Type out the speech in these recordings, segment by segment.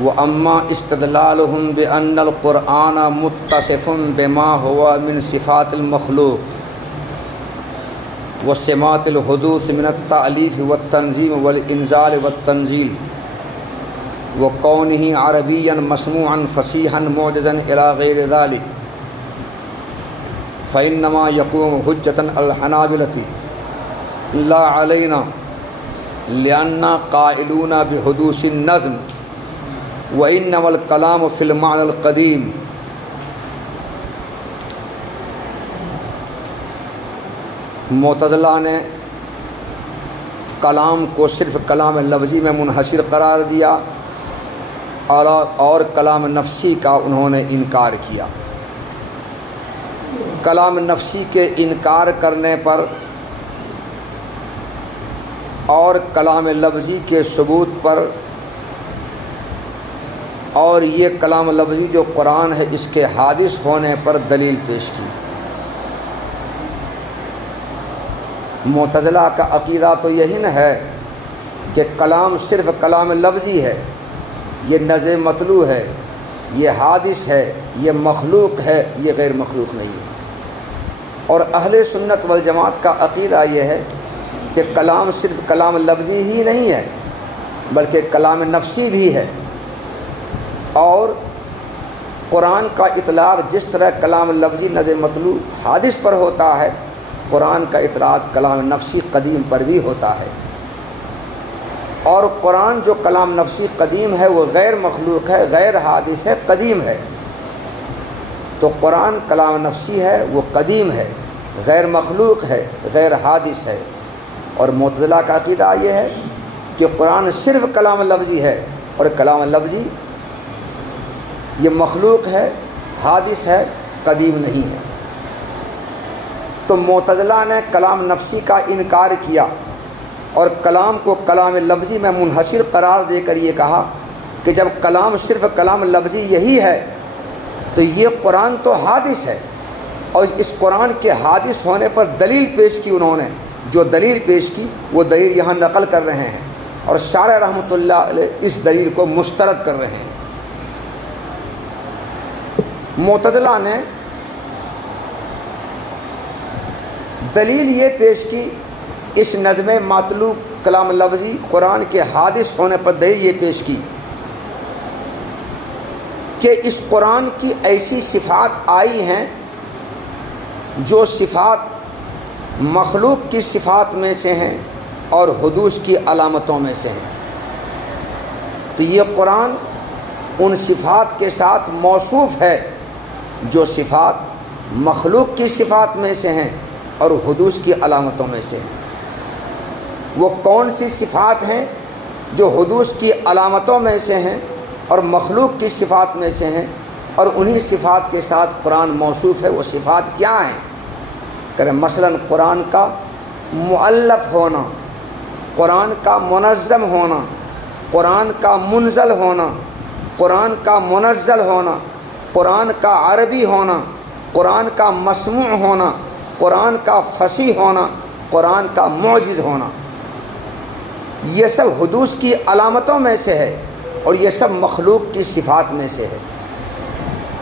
وأما استدلالهم بأن القرآن متصف بما هو من صفات المخلوق وسمات الحدوث من التألیف والتنظیم والإنزال والتنزیل وكونه عربيا مسموعا فصيحا معجزا إلى غير ذلك فإنما يقوم حجة الحنابلة لا علينا لأن قائلون بحدوث النظم وإنما الكلام في المعنى القديم. معتزلہ نے کلام کو صرف کلام لفظی میں منحصر قرار دیا اور کلام نفسی کا انہوں نے انکار کیا. کلام نفسی کے انکار کرنے پر اور کلام لفظی کے ثبوت پر اور یہ کلام لفظی جو قرآن ہے اس کے حادث ہونے پر دلیل پیش کی. معتزلہ کا عقیدہ تو یہی نہ ہے کہ کلام صرف کلام لفظی ہے، یہ نظر مطلوع ہے، یہ حادث ہے، یہ مخلوق ہے، یہ غیر مخلوق نہیں ہے. اور اہل سنت والجماعت کا عقیدہ یہ ہے کہ کلام صرف کلام لفظی ہی نہیں ہے بلکہ کلام نفسی بھی ہے. اور قرآن کا اطلاق جس طرح کلام لفظی نظر مطلوع حادث پر ہوتا ہے، قرآن کا اطلاق کلام نفسی قدیم پر بھی ہوتا ہے. اور قرآن جو کلام نفسی قدیم ہے وہ غیر مخلوق ہے، غیر حادث ہے، قدیم ہے. تو قرآن کلام نفسی ہے، وہ قدیم ہے، غیر مخلوق ہے، غیر حادث ہے. اور معتزلہ کا عقیدہ یہ ہے کہ قرآن صرف کلام لفظی ہے اور کلام لفظی یہ مخلوق ہے، حادث ہے، قدیم نہیں ہے. تو معتزلہ نے کلام نفسی کا انکار کیا اور کلام کو کلام لفظی میں منحصر قرار دے کر یہ کہا کہ جب کلام صرف کلام لفظی یہی ہے تو یہ قرآن تو حادث ہے. اور اس قرآن کے حادث ہونے پر دلیل پیش کی. انہوں نے جو دلیل پیش کی وہ دلیل یہاں نقل کر رہے ہیں اور شارح رحمۃ اللہ علیہ اس دلیل کو مسترد کر رہے ہیں. معتزلہ نے دلیل یہ پیش کی اس نظم مطلوب کلام لفظی قرآن کے حادث ہونے پر دلیل یہ پیش کی کہ اس قرآن کی ایسی صفات آئی ہیں جو صفات مخلوق کی صفات میں سے ہیں اور حدوث کی علامتوں میں سے ہیں. تو یہ قرآن ان صفات کے ساتھ موصوف ہے جو صفات مخلوق کی صفات میں سے ہیں اور حدوث کی علامتوں میں سے ہیں. وہ کون سی صفات ہیں جو حدوث کی علامتوں میں سے ہیں اور مخلوق کی صفات میں سے ہیں اور انہی صفات کے ساتھ قرآن موصوف ہے؟ وہ صفات کیا ہیں؟ کریں مثلا قرآن کا مؤلف ہونا، قرآن کا منظم ہونا، قرآن کا منزل ہونا، قرآن کا منزل ہونا، قرآن کا عربی ہونا، قرآن کا مسموع ہونا، قرآن کا فصیح ہونا، قرآن کا معجز ہونا. یہ سب حدوث کی علامتوں میں سے ہے اور یہ سب مخلوق کی صفات میں سے ہے.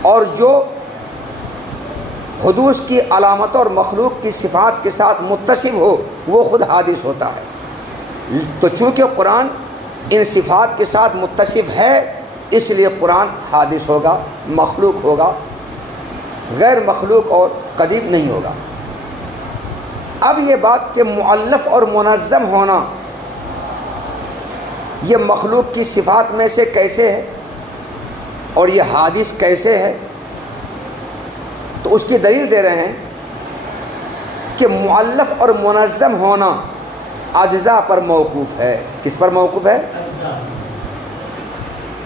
اور جو حدوث کی علامتوں اور مخلوق کی صفات کے ساتھ متصف ہو وہ خود حادث ہوتا ہے. تو چونکہ قرآن ان صفات کے ساتھ متصف ہے اس لیے قرآن حادث ہوگا، مخلوق ہوگا، غیر مخلوق اور قدیم نہیں ہوگا. اب یہ بات کہ مؤلف اور منظم ہونا یہ مخلوق کی صفات میں سے کیسے ہے اور یہ حادث کیسے ہے، تو اس کی دلیل دے رہے ہیں کہ مؤلف اور منظم ہونا اجزاء پر موقوف ہے. کس پر موقوف ہے؟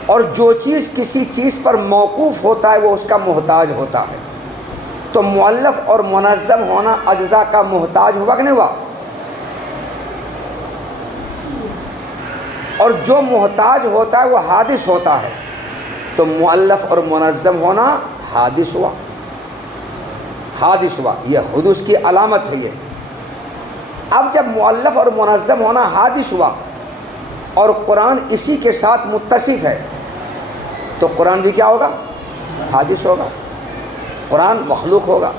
اور جو چیز کسی چیز پر موقوف ہوتا ہے وہ اس کا محتاج ہوتا ہے. تو مؤلف اور منظم ہونا اجزاء کا محتاج ہوا کہ نہیں ہوا؟ اور جو محتاج ہوتا ہے وہ حادث ہوتا ہے. تو مؤلف اور منظم ہونا حادث ہوا، حادث ہوا. یہ حدوث کی علامت ہے. یہ اب جب مؤلف اور منظم ہونا حادث ہوا اور قرآن اسی کے ساتھ متصف ہے تو قرآن بھی کیا ہوگا؟ حادث ہوگا، قرآن مخلوق ہوگا۔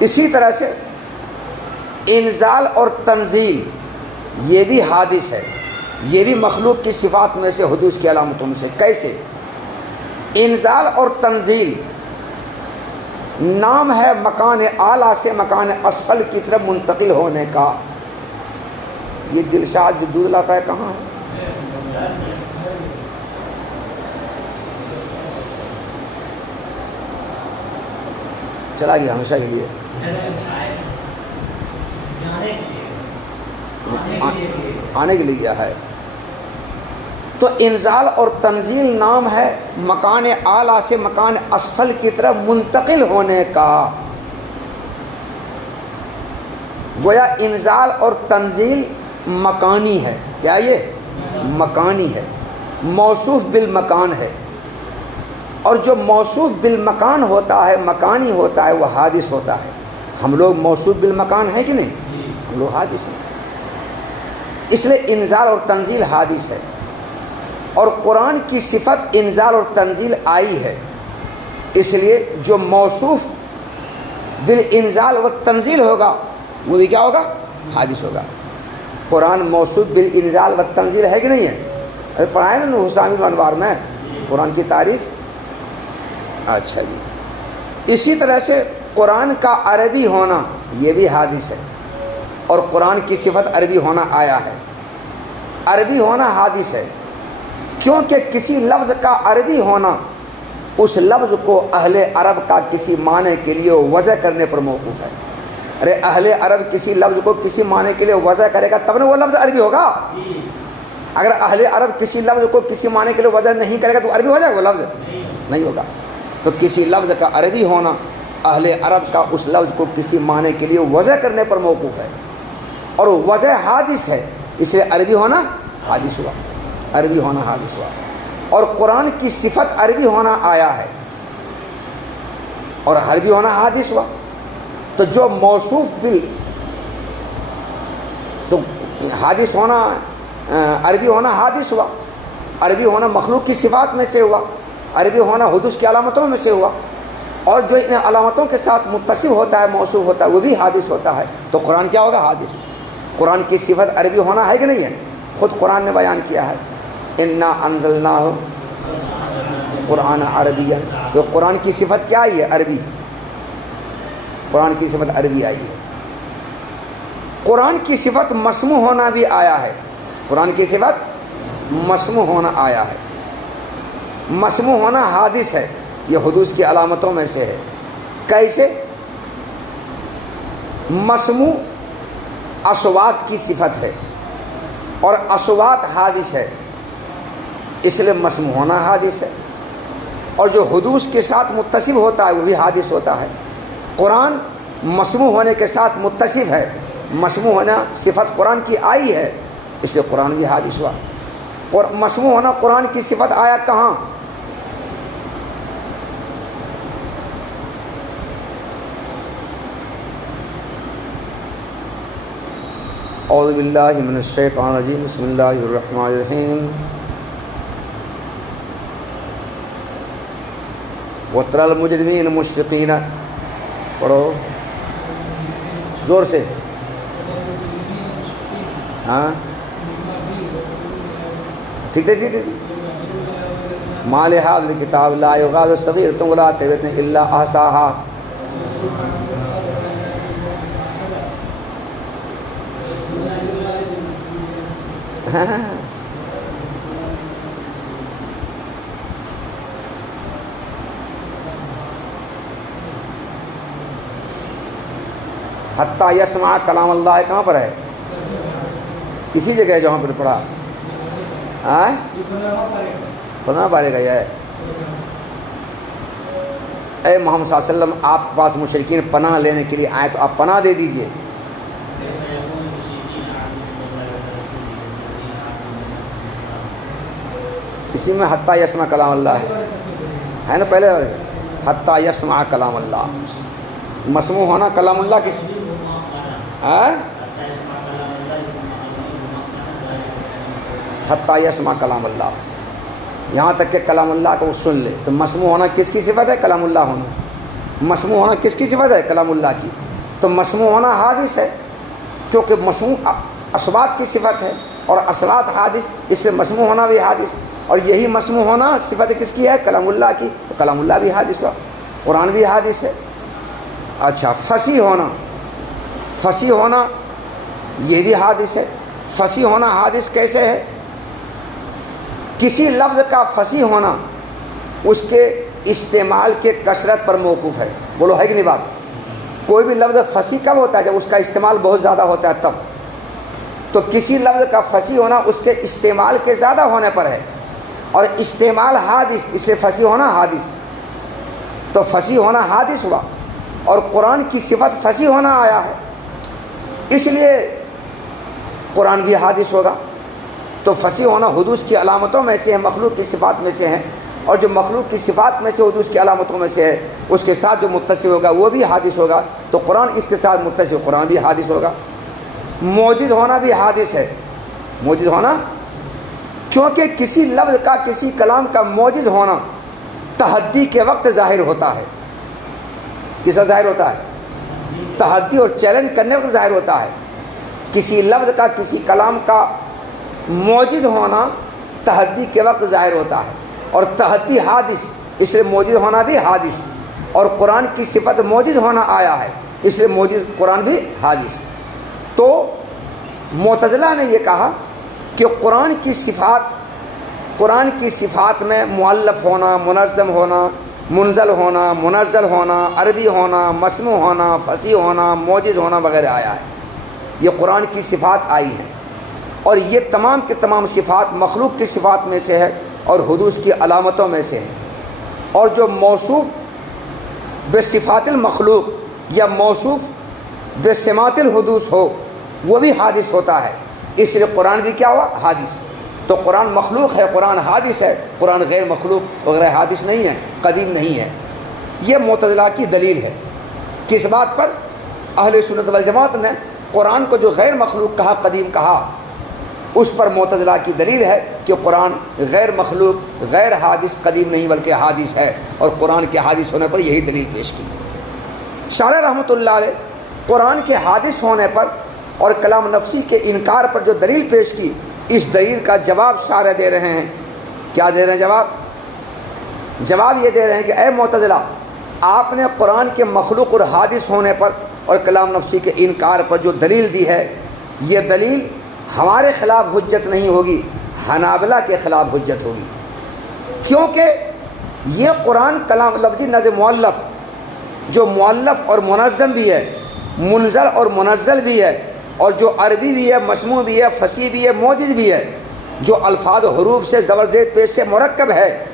اسی طرح سے انزال اور تنزیل یہ بھی حادث ہے، یہ بھی مخلوق کی صفات میں سے، حدوث کی علامتوں میں سے۔ کیسے؟ انزال اور تنزیل نام ہے مکان اعلیٰ سے مکان اسفل کی طرف منتقل ہونے کا۔ یہ دلشاد جو دودھ لاتا ہے کہاں ہے؟ چلا گیا ہمیشہ کے لیے، آنے کے لیے گیا ہے۔ تو انزال اور تنزیل نام ہے مکان اعلیٰ سے مکان اسفل کی طرف منتقل ہونے کا۔ گویا انزال اور تنزیل مکانی ہے۔ کیا یہ مکانی ہے، موصوف بالمکان ہے، اور جو موصوف بالمکان ہوتا ہے، مکانی ہوتا ہے، وہ حادث ہوتا ہے۔ ہم لوگ موصوف بالمکان ہیں کہ نہیں؟ ہم لوگ حادث ہیں، اس لیے انزال اور تنزیل حادث ہے۔ اور قرآن کی صفت انزال اور تنزیل آئی ہے، اس لیے جو موصوف بالانزال و تنزیل ہوگا وہ بھی کیا ہوگا؟ حادث ہوگا۔ قرآن موصوف بالانزال و تنزیل ہے کہ نہیں ہے؟ پڑھائے نا حسامی الانوار میں قرآن کی تعریف۔ اچھا جی، اسی طرح سے قرآن کا عربی ہونا یہ بھی حادث ہے، اور قرآن کی صفت عربی ہونا آیا ہے۔ عربی ہونا حادث ہے کیونکہ کسی لفظ کا عربی ہونا اس لفظ کو اہل عرب کا کسی معنی کے لیے وضع کرنے پر موقوف ہے۔ ارے اہل عرب کسی لفظ کو کسی معنی کے لیے وضع کرے گا تب نہ وہ لفظ عربی ہوگا۔ اگر اہل عرب کسی لفظ کو کسی معنی کے لیے وضع نہیں کرے گا تو عربی ہو جائے گا؟ وہ لفظ نہیں ہوگا۔ تو کسی لفظ کا عربی ہونا اہل عرب کا اس لفظ کو کسی معنی کے لیے وضع کرنے پر موقوف ہے، اور وضع حادث ہے، اس لیے عربی ہونا حادث ہوا، عربی ہونا حادث ہوا۔ اور قرآن کی صفت عربی ہونا آیا ہے اور عربی ہونا حادث ہوا۔ تو جو موصوف بال تو حادث ہونا، عربی ہونا حادث ہوا، عربی ہونا مخلوق کی صفات میں سے ہوا، عربی ہونا حدوث کی علامتوں میں سے ہوا، اور جو ان علامتوں کے ساتھ متصف ہوتا ہے، موصوف ہوتا ہے، وہ بھی حادث ہوتا ہے۔ تو قرآن کیا ہوگا؟ حادث۔ قرآن کی صفت عربی ہونا ہے کہ نہیں ہے؟ خود قرآن نے بیان کیا ہے، انا انزلناہ قرآن عربیا۔ تو قرآن کی صفت کیا آئی ہے؟ عربی۔ قرآن کی صفت عربی آئی ہے۔ قرآن کی صفت مسموع ہونا بھی آیا ہے، قرآن کی صفت مسموع ہونا آیا ہے۔ مسموع ہونا حادث ہے، یہ حدوث کی علامتوں میں سے ہے۔ کیسے؟ مسموع اصوات کی صفت ہے اور اصوات حادث ہے، اس لیے مسموع ہونا حادث ہے، اور جو حدوث کے ساتھ متصف ہوتا ہے وہ بھی حادث ہوتا ہے۔ قرآن مسموع ہونے کے ساتھ متصف ہے، مسموع ہونا صفت قرآن کی آئی ہے، اس لیے قرآن بھی حادث ہوا۔ اور مسموع ہونا قرآن کی صفت آیا کہاں؟ اعوذ باللہ من الشیطان الرجیم، بسم اللہ الرحمن الرحیم۔ وَتَرَى الْمُجْرِمِينَ مُشْفِقِينَ، پڑھو زور سے، ہاں ٹھیک ہے ٹھیک ہے۔ مَا لِهَٰذَا الْكِتَابِ لَا يُغَادِرُ صَغِيرَةً وَلَا كَبِيرَةً إِلَّا أَحْصَاهَا۔ حتیٰ یسمع کلام اللہ کہاں پر ہے؟ اسی جگہ جہاں پر پڑھا، پڑھنا پڑے گا۔ یہ اے محمد صلی اللہ علیہ وسلم، آپ کے پاس مشرکین پناہ لینے کے لیے آئے تو آپ پناہ دے دیجئے۔ اسی میں حتیٰ یسمع کلام اللہ ہے نا، پہلے حتیٰ یسمع کلام اللہ۔ مسموع ہونا کلام اللہ کس حتیٰ یسمع کلام اللہ، یہاں تک کہ کلام اللہ کو وہ سن لے. تو مسموع ہونا کس کی صفت ہے؟ کلام اللہ ہونا. مسموع ہونا کس کی صفت ہے؟ کلام اللہ کی. تو مسموع ہونا حادث ہے کیونکہ مسموع اصوات کی صفت ہے اور اصوات حادث، اس لیے مسموع ہونا بھی حادث. اور یہی مسموع ہونا صفت کس کی ہے؟ کلام اللہ کی. تو کلام اللہ بھی حادث ہوا، قرآن بھی حادث ہے. اچھا، فصیح ہونا یہ بھی حادث ہے. فصیح ہونا حادث کیسے ہے؟ کسی لفظ کا فصیح ہونا اس کے استعمال کے کثرت پر موقوف ہے. بولو ہے کہ نہیں بات؟ کوئی بھی لفظ فصیح کب ہوتا ہے؟ جب اس کا استعمال بہت زیادہ ہوتا ہے تب. تو کسی لفظ کا فصیح ہونا اس کے استعمال کے زیادہ ہونے پر ہے، اور استعمال حادث، اس لیے فصیح ہونا حادث. تو فصیح ہونا حادث ہوا، اور قرآن کی صفت فصیح ہونا آیا ہے، اس لیے قرآن بھی حادث ہوگا. تو فصیح ہونا حدوث کی علامتوں میں سے ہے، مخلوق کی صفات میں سے ہے، اور جو مخلوق کی صفات میں سے حدوث کی علامتوں میں سے ہے اس کے ساتھ جو متصل ہوگا وہ بھی حادث ہوگا. تو قرآن اس کے ساتھ متصل، قرآن بھی حادث ہوگا. معجز ہونا بھی حادث ہے. معجز ہونا کیونکہ کسی لفظ کا، کسی کلام کا معجز ہونا تحدی کے وقت ظاہر ہوتا ہے. کس وقت ظاہر ہوتا ہے؟ تحدی اور چیلنج کرنے وقت ظاہر ہوتا ہے. کسی لفظ کا، کسی کلام کا معجز ہونا تحدی کے وقت ظاہر ہوتا ہے، اور تحدی حادث، اس لیے معجز ہونا بھی حادث. اور قرآن کی صفت معجز ہونا آیا ہے، اس لیے معجز قرآن بھی حادث. تو معتزلہ نے یہ کہا کہ قرآن کی صفات میں مؤلف ہونا، منظم ہونا، منزل ہونا، منزل ہونا، عربی ہونا، مسموع ہونا، فصیح ہونا، معجز ہونا وغیرہ آیا ہے. یہ قرآن کی صفات آئی ہیں، اور یہ تمام کے تمام صفات مخلوق کی صفات میں سے ہے اور حدوث کی علامتوں میں سے ہے. اور جو موصوف بصفات المخلوق یا موصوف بسمات الحدوث ہو وہ بھی حادث ہوتا ہے، اس لیے قرآن بھی کیا ہوا؟ حادث. تو قرآن مخلوق ہے، قرآن حادث ہے، قرآن غیر مخلوق وغیرہ حادث نہیں ہے، قدیم نہیں ہے. یہ معتزلہ کی دلیل ہے. کس بات پر؟ اہل سنت والجماعت نے قرآن کو جو غیر مخلوق کہا، قدیم کہا، اس پر معتزلہ کی دلیل ہے کہ قرآن غیر مخلوق، غیر حادث، قدیم نہیں بلکہ حادث ہے، اور قرآن کے حادث ہونے پر یہی دلیل پیش کی. شارح رحمۃ اللہ علیہ قرآن کے حادث ہونے پر اور کلام نفسی کے انکار پر جو دلیل پیش کی، اس دلیل کا جواب شارح دے رہے ہیں. کیا دے رہے ہیں جواب یہ دے رہے ہیں کہ اے معتزلہ، آپ نے قرآن کے مخلوق اور حادث ہونے پر اور کلام نفسی کے انکار پر جو دلیل دی ہے، یہ دلیل ہمارے خلاف حجت نہیں ہوگی، حنابلہ کے خلاف حجت ہوگی. کیونکہ یہ قرآن کلام لفظی نظم مؤلف، جو مؤلف اور منظم بھی ہے، منزل اور منزل بھی ہے، اور جو عربی بھی ہے، مسموع بھی ہے، فصیح بھی ہے، معجز بھی ہے، جو الفاظ و حروف سے زبردست پیش سے مرکب ہے،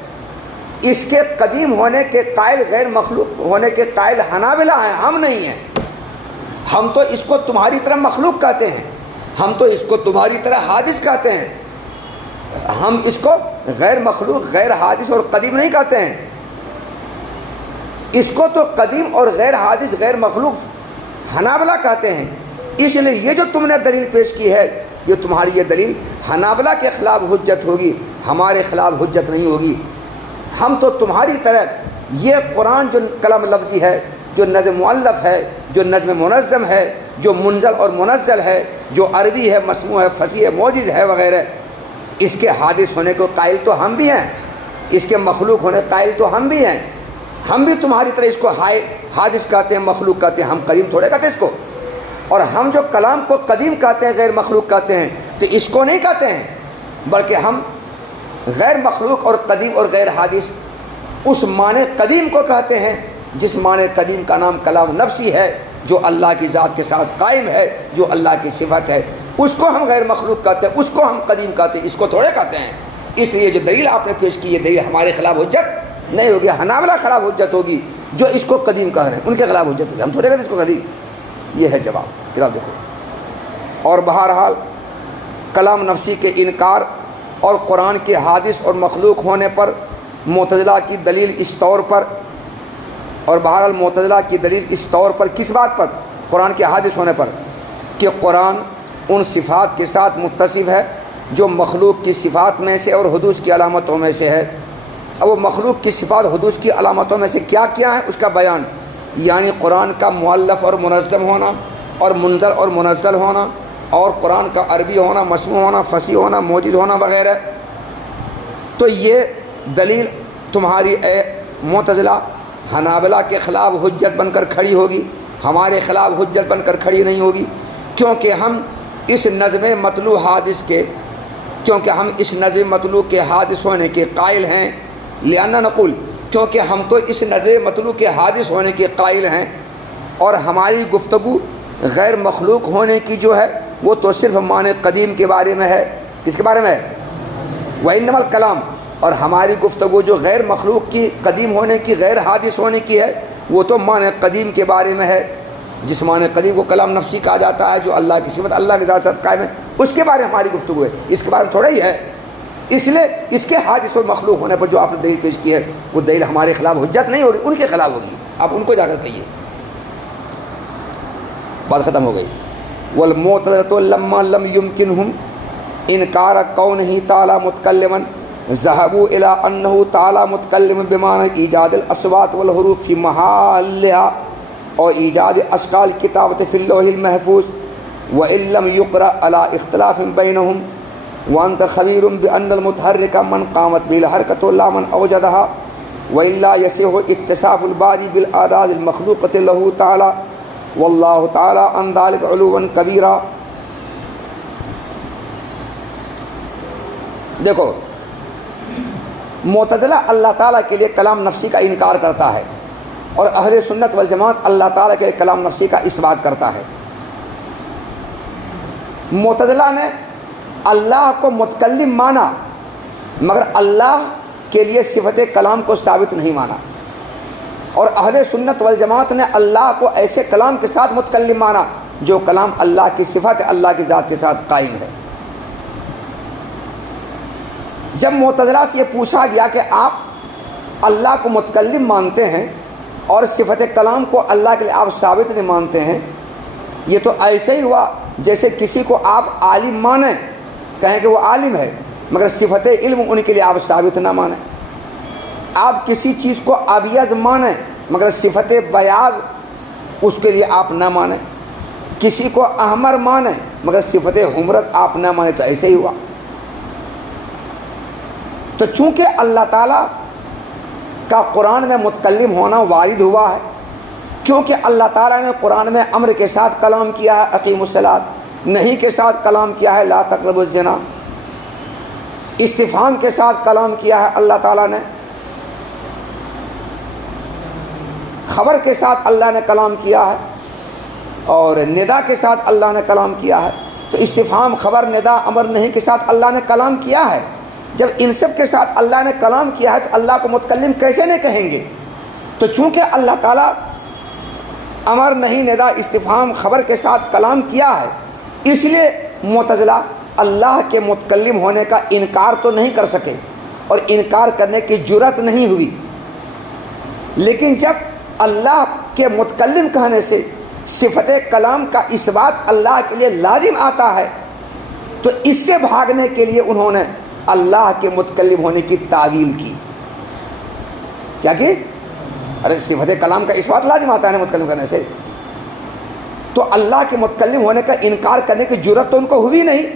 اس کے قدیم ہونے کے قائل، غیر مخلوق ہونے کے قائل حنابلہ ہیں، ہم نہیں ہیں. ہم تو اس کو تمہاری طرح مخلوق کہتے ہیں، ہم تو اس کو تمہاری طرح حادث کہتے ہیں. ہم اس کو غیر مخلوق، غیر حادث اور قدیم نہیں کہتے ہیں. اس کو تو قدیم اور غیر حادث، غیر مخلوق حنابلہ کہتے ہیں. اس لیے یہ جو تم نے دلیل پیش کی ہے، یہ تمہاری یہ دلیل حنابلہ کے خلاف حجت ہوگی، ہمارے خلاف حجت نہیں ہوگی. ہم تو تمہاری طرح یہ قرآن جو کلام لفظی ہے، جو نظم مؤلف ہے، جو نظم منظم ہے، جو منزل اور منزل ہے، جو عربی ہے، مسموع ہے، فصیح ہے، معجز ہے وغیرہ، اس کے حادث ہونے کو قائل تو ہم بھی ہیں، اس کے مخلوق ہونے قائل تو ہم بھی ہیں. ہم بھی تمہاری طرح اس کو حادث کہتے ہیں، مخلوق کہتے ہیں. ہم قدیم تھوڑے کہتے ہیں اس کو. اور ہم جو کلام کو قدیم کہتے ہیں، غیر مخلوق کہتے ہیں، تو اس کو نہیں کہتے ہیں، بلکہ ہم غیر مخلوق اور قدیم اور غیر حادث اس معنی قدیم کو کہتے ہیں جس معنی قدیم کا نام کلام نفسی ہے، جو اللہ کی ذات کے ساتھ قائم ہے، جو اللہ کی صفت ہے. اس کو ہم غیر مخلوق کہتے ہیں، اس کو ہم قدیم کہتے ہیں، اس کو تھوڑے کہتے ہیں. اس لیے جو دلیل آپ نے پیش کی، یہ دلیل ہمارے خلاف حجت نہیں ہوگی، حنابلہ خلاف حجت ہوگی، جو اس کو قدیم کہہ رہے ہیں ان کے خلاف حجت ہوگی. ہم تھوڑے کہتے ہیں اس کو قدیم. یہ ہے جواب. کتاب دیکھو. اور بہرحال کلام نفسی کے انکار اور قرآن کے حادث اور مخلوق ہونے پر معتزلہ کی دلیل اس طور پر، اور بہرحال معتزلہ کی دلیل اس طور پر کس بات پر؟ قرآن کے حادث ہونے پر، کہ قرآن ان صفات کے ساتھ متصف ہے جو مخلوق کی صفات میں سے اور حدوث کی علامتوں میں سے ہے۔ اب وہ مخلوق کی صفات حدوث کی علامتوں میں سے کیا کیا ہے اس کا بیان، یعنی قرآن کا مؤلف اور منظم ہونا، اور منزل اور منزل ہونا، اور قرآن کا عربی ہونا، مسموع ہونا، فصیح ہونا، موجز ہونا وغیرہ۔ تو یہ دلیل تمہاری اے معتزلہ حنابلہ کے خلاف حجت بن کر کھڑی ہوگی، ہمارے خلاف حجت بن کر کھڑی نہیں ہوگی، کیونکہ ہم اس نظم مطلوع کے حادث ہونے کے قائل ہیں۔ لأننا نقول، کیونکہ ہم تو اس نظم مطلوع کے حادث ہونے کے قائل ہیں، اور ہماری گفتگو غیر مخلوق ہونے کی جو ہے وہ تو صرف معنی قدیم کے بارے میں ہے۔ کس کے بارے میں ہے؟ وَإِنَّمَا الْكَلَامُ، اور ہماری گفتگو جو غیر مخلوق کی، قدیم ہونے کی، غیر حادث ہونے کی ہے، وہ تو معنی قدیم کے بارے میں ہے۔ جس معنی قدیم کو کلام نفسی کہا جاتا ہے، جو اللہ کی صفت، اللہ کے ذات سے قائم ہے، اس کے بارے میں ہماری گفتگو ہے، اس کے بارے میں تھوڑا ہی ہے۔ اس لیے اس کے حادث و مخلوق ہونے پر جو آپ نے دلیل پیش کی ہے وہ دلیل ہمارے خلاف حجت نہیں ہوگی، ان کے خلاف ہوگی۔ آپ ان کو جا کر کہیے، بات ختم ہو گئی۔ والمعتزلة لما لم يمكنهم انکار کونہ تعالی متکلما ذهبوا الى انه تعالی متکلم بمعنى ایجاد الاصوات والحروف فی محلها اور ایجاد اشکال کتابت فی اللوح المحفوظ وان لم يقرأ على اختلاف بینہم وانت خبیر بان المتحرک من قامت به الحرکۃ لا من اوجدها والا یصح اتصاف الباری بالاعداد المخلوقۃ له تعالی واللہ تعالی عن ذلک علوا کبیرا۔ دیکھو، معتزلہ اللہ تعالیٰ کے لیے کلام نفسی کا انکار کرتا ہے، اور اہل سنت والجماعت اللہ تعالیٰ کے لیے کلام نفسی کا اثبات کرتا ہے۔ معتزلہ نے اللہ کو متکلم مانا، مگر اللہ کے لیے صفت کلام کو ثابت نہیں مانا، اور اہل سنت والجماعت نے اللہ کو ایسے کلام کے ساتھ متکلم مانا جو کلام اللہ کی صفت، اللہ کی ذات کے ساتھ قائم ہے۔ جب معتزلہ سے یہ پوچھا گیا کہ آپ اللہ کو متکلم مانتے ہیں اور صفت کلام کو اللہ کے لیے آپ ثابت نہیں مانتے ہیں، یہ تو ایسے ہی ہوا جیسے کسی کو آپ عالم مانیں، کہیں کہ وہ عالم ہے، مگر صفت علم ان کے لیے آپ ثابت نہ مانیں۔ آپ کسی چیز کو ابیض مانیں مگر صفت بیاض اس کے لیے آپ نہ مانیں، کسی کو احمر مانیں مگر صفت حمرت آپ نہ مانیں، تو ایسے ہی ہوا۔ تو چونکہ اللہ تعالیٰ کا قرآن میں متکلم ہونا وارد ہوا ہے، کیونکہ اللہ تعالیٰ نے قرآن میں امر کے ساتھ کلام کیا ہے اقیم الصلاۃ، نہیں کے ساتھ کلام کیا ہے لا تقربوا الزنا، استفہام کے ساتھ کلام کیا ہے اللہ تعالیٰ نے، خبر کے ساتھ اللہ نے کلام کیا ہے، اور ندا کے ساتھ اللہ نے کلام کیا ہے۔ تو استفہام، خبر، ندا، امر، نہیں کے ساتھ اللہ نے کلام کیا ہے۔ جب ان سب کے ساتھ اللہ نے کلام کیا ہے تو اللہ کو متکلم کیسے نہیں کہیں گے؟ تو چونکہ اللہ تعالیٰ امر، نہیں، ندا، استفہام، خبر کے ساتھ کلام کیا ہے، اس لیے معتزلہ اللہ کے متکلم ہونے کا انکار تو نہیں کر سکے، اور انکار کرنے کی جرأت نہیں ہوئی۔ لیکن جب اللہ کے متکلم کہنے سے صفت کلام کا اثبات اللہ کے لیے لازم آتا ہے، تو اس سے بھاگنے کے لیے انہوں نے اللہ کے متکلم ہونے کی تعویل کی۔ کیا کہ ارے صفت کلام کا اثبات لازم آتا ہے نا متکلم کرنے سے، تو اللہ کے متکلم ہونے کا انکار کرنے کی جرأت تو ان کو ہوئی نہیں،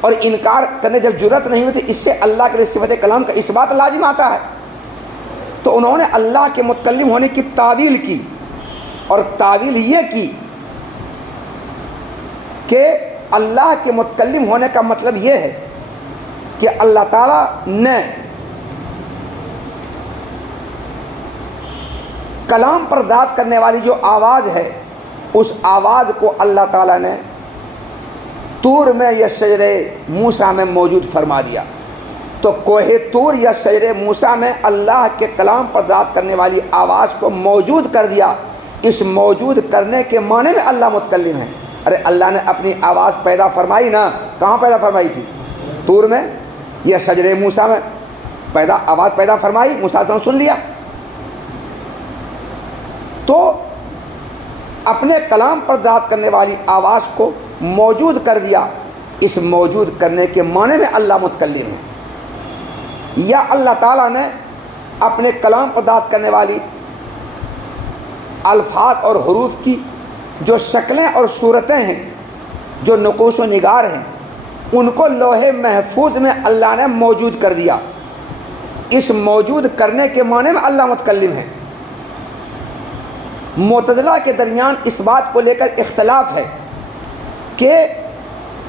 اور انکار کرنے جب جرأت نہیں ہوتی، اس سے اللہ کے لیے صفت کلام کا اثبات لازم آتا ہے۔ تو انہوں نے اللہ کے متکلم ہونے کی تعویل کی، اور تعویل یہ کی کہ اللہ کے متکلم ہونے کا مطلب یہ ہے کہ اللہ تعالیٰ نے کلام پر داد کرنے والی جو آواز ہے، اس آواز کو اللہ تعالیٰ نے طور میں یا شجر موسیٰ میں موجود فرما دیا۔ تو کوہ طور یا شجر موسیٰ میں اللہ کے کلام پر داد کرنے والی آواز کو موجود کر دیا۔ اس موجود کرنے کے معنی میں اللہ متکلم ہے۔ ارے اللہ نے اپنی آواز پیدا فرمائی نا، کہاں پیدا فرمائی تھی؟ طور میں یا شجر موسیٰ میں آواز پیدا فرمائی، موسیٰ نے سن لیا۔ تو اپنے کلام پر داد کرنے والی آواز کو موجود کر دیا، اس موجود کرنے کے معنی میں اللہ متکلم ہے، یا اللہ تعالیٰ نے اپنے کلام پر بات کرنے والی الفاظ اور حروف کی جو شکلیں اور صورتیں ہیں، جو نقوش و نگار ہیں، ان کو لوح محفوظ میں اللہ نے موجود کر دیا۔ اس موجود کرنے کے معنی میں اللہ متکلم ہے۔ معتزلہ کے درمیان اس بات کو لے کر اختلاف ہے کہ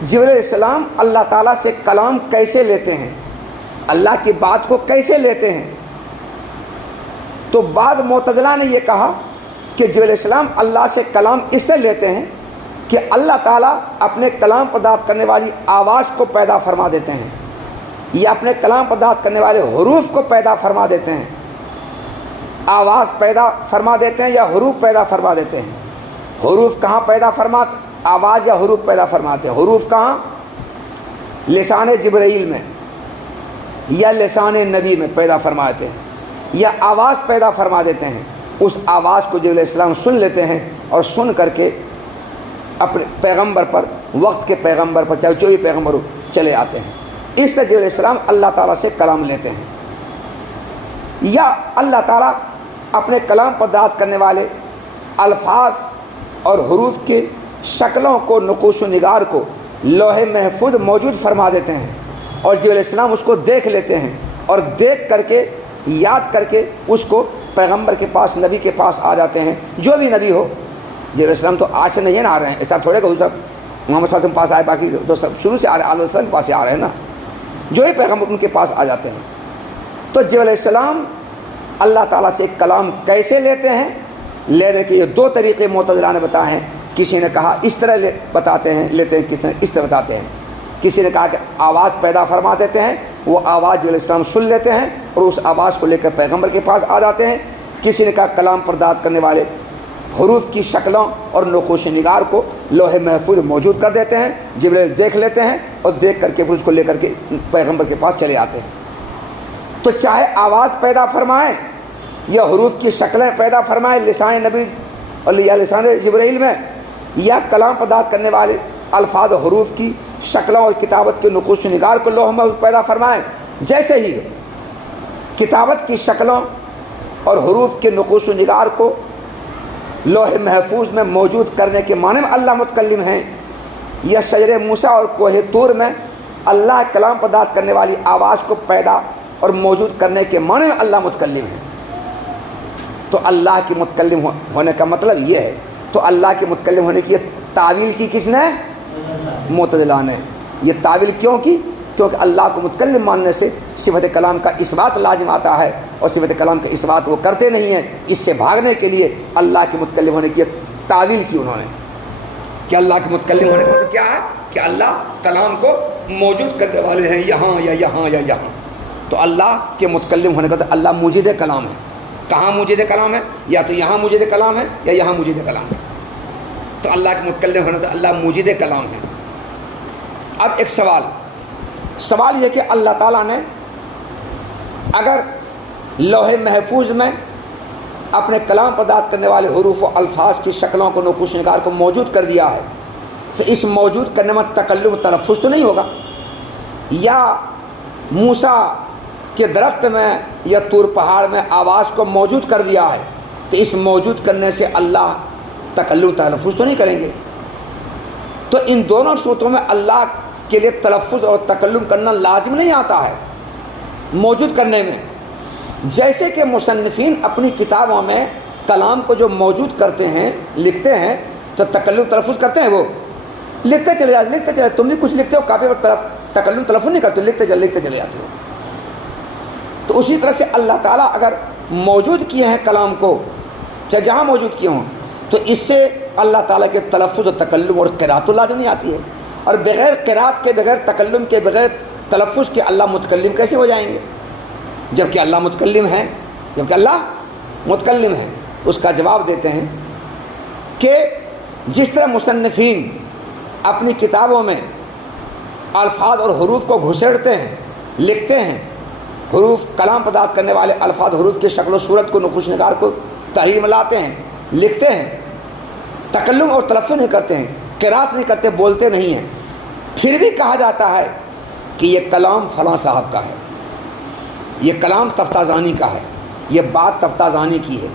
جبرائیل علیہ السلام اللہ تعالیٰ سے کلام کیسے لیتے ہیں، اللہ کی بات کو کیسے لیتے ہیں۔ تو بعض معتزلہ نے یہ کہا کہ جبرائیل علیہ السلام اللہ سے کلام اس طرح لیتے ہیں کہ اللہ تعالیٰ اپنے کلام پر بات کرنے والی آواز کو پیدا فرما دیتے ہیں، یا اپنے کلام پر بات کرنے والے حروف کو پیدا فرما دیتے ہیں۔ آواز پیدا فرما دیتے ہیں یا حروف پیدا فرما دیتے ہیں؟ حروف کہاں پیدا فرماتے، آواز یا حروف پیدا فرماتے ہیں؟ حروف کہاں؟ لسان جبرائیل میں یا لسان نبی میں پیدا فرماتے ہیں، یا آواز پیدا فرما دیتے ہیں۔ اس آواز کو جبرائیل علیہ السلام سن لیتے ہیں اور سن کر کے اپنے پیغمبر پر، وقت کے پیغمبر پر، چاہے جو بھی پیغمبر ہو، چلے آتے ہیں۔ اس طرح جبرائیل علیہ السلام اللہ تعالیٰ سے کلام لیتے ہیں، یا اللہ تعالیٰ اپنے کلام پر بات کرنے والے الفاظ اور حروف کے شکلوں کو، نقوش و نگار کو لوح محفوظ موجود فرما دیتے ہیں، اور جبرائیل علیہ السلام اس کو دیکھ لیتے ہیں، اور دیکھ کر کے یاد کر کے اس کو پیغمبر کے پاس، نبی کے پاس آ جاتے ہیں، جو بھی نبی ہو۔ جبرائیل علیہ السلام تو آج سے نہیں نہ آ رہے ہیں، ایسا تھوڑے کہ محمد صلی اللہ علیہ وسلم کے پاس آئے، باقی تو سب شروع سے آ رہے ہیں، علیہ وسلم کے پاس ہی آ رہے ہیں نا، جو ہی پیغمبر ان کے پاس آ جاتے ہیں۔ تو جبرائیل علیہ السلام اللہ تعالیٰ سے کلام کیسے لیتے ہیں؟ لینے کے یہ دو طریقے معتزلہ نے بتائے ہیں۔ کسی نے کہا اس طرح بتاتے ہیں لیتے ہیں، کسی نے اس طرح بتاتے ہیں۔ کسی نے کہا کہ آواز پیدا فرما دیتے ہیں، وہ آواز جبرائیل علیہ السلام سن لیتے ہیں اور اس آواز کو لے کر پیغمبر کے پاس آ جاتے ہیں۔ کسی نے کہا کلام پر بات کرنے والے حروف کی شکلوں اور نقوش نگار کو لوح محفوظ موجود کر دیتے ہیں، جبرائیل دیکھ لیتے ہیں اور دیکھ کر کے پھر اس کو لے کر کے پیغمبر کے پاس چلے آتے ہیں۔ تو چاہے آواز پیدا فرمائیں یا حروف کی شکلیں پیدا فرمائیں لسان نبی اور یا لسان جبرائیل میں، یا کلام پر بات کرنے والے الفاظ و حروف کی شکلوں اور کتابت کے نقوش و نگار کو لوح محفوظ پیدا فرمائیں، جیسے ہی کتابت کی شکلوں اور حروف کے نقوش و نگار کو لوح محفوظ میں موجود کرنے کے معنی میں اللہ متکلم ہیں، یا شجر موسیٰ اور کوہ طور میں اللہ کلام پر بات کرنے والی آواز کو پیدا اور موجود کرنے کے معنی میں اللہ متکلم ہے۔ تو اللہ کے متکلم ہونے کا مطلب یہ ہے، تو اللہ کے متکلم ہونے کی تعویل کی کس نے؟ معتزلہ نے۔ یہ تعویل کیوں کی؟ کیونکہ اللہ کو متکلم ماننے سے صفت کلام کا اثبات لازم آتا ہے، اور صفت کلام کا اثبات وہ کرتے نہیں ہیں۔ اس سے بھاگنے کے لیے اللہ کے متکلم ہونے کی تعویل کی انہوں نے، کہ اللہ کے متکلم ہونے کا مطلب کیا ہے؟ کہ اللہ کلام کو موجود کرنے والے ہیں یہاں یا یہاں یا یہاں۔ تو اللہ کے متکلم ہونے کا تو اللہ موجود کلام ہے۔ کہاں موجود کلام ہے؟ یا تو یہاں موجود کلام ہے یا یہاں موجود کلام ہے۔ تو اللہ کے متکلم ہونے تو اللہ موجود کلام ہے۔ اب ایک سوال یہ کہ اللہ تعالیٰ نے اگر لوح محفوظ میں اپنے کلام پر بات کرنے والے حروف و الفاظ کی شکلوں کو، نقوش نگار کو موجود کر دیا ہے، تو اس موجود کرنے میں تکلم و تلفظ تو نہیں ہوگا؟ یا موسیٰ کے درخت میں یا طور پہاڑ میں آواز کو موجود کر دیا ہے، تو اس موجود کرنے سے اللہ تکلم تلفظ تو نہیں کریں گے؟ تو ان دونوں صورتوں میں اللہ کے لیے تلفظ اور تکلم کرنا لازم نہیں آتا ہے موجود کرنے میں۔ جیسے کہ مصنفین اپنی کتابوں میں کلام کو جو موجود کرتے ہیں، لکھتے ہیں، تو تکلم تلفظ کرتے ہیں، وہ لکھتے چلے جاتے، تم بھی کچھ لکھتے ہو کافی وقت تکلم تلفظ نہیں کرتے، لکھتے چلے جاتے ہو۔ تو اسی طرح سے اللہ تعالیٰ اگر موجود کیے ہیں کلام کو، چاہے جہاں موجود کیے ہوں، تو اس سے اللہ تعالیٰ کے تلفظ و تکلم اور قرات تو لازم نہیں آتی ہے، اور بغیر قرات کے، بغیر تکلم کے، بغیر تلفظ کے اللہ متکلم کیسے ہو جائیں گے؟ جبکہ اللہ متکلم ہے، اس کا جواب دیتے ہیں کہ جس طرح مصنفین اپنی کتابوں میں الفاظ اور حروف کو گھسیڑتے ہیں، لکھتے ہیں، حروف کلام پر بات کرنے والے الفاظ حروف کی شکل و صورت کو، نقوش نگار کو تحریر میں لاتے ہیں، لکھتے ہیں، تکلم اور تلفظ نہیں کرتے ہیں، قرات نہیں کرتے، بولتے نہیں ہیں، پھر بھی کہا جاتا ہے کہ یہ کلام فلاں صاحب کا ہے، یہ کلام تفتازانی کا ہے، یہ بات تفتازانی کی ہے،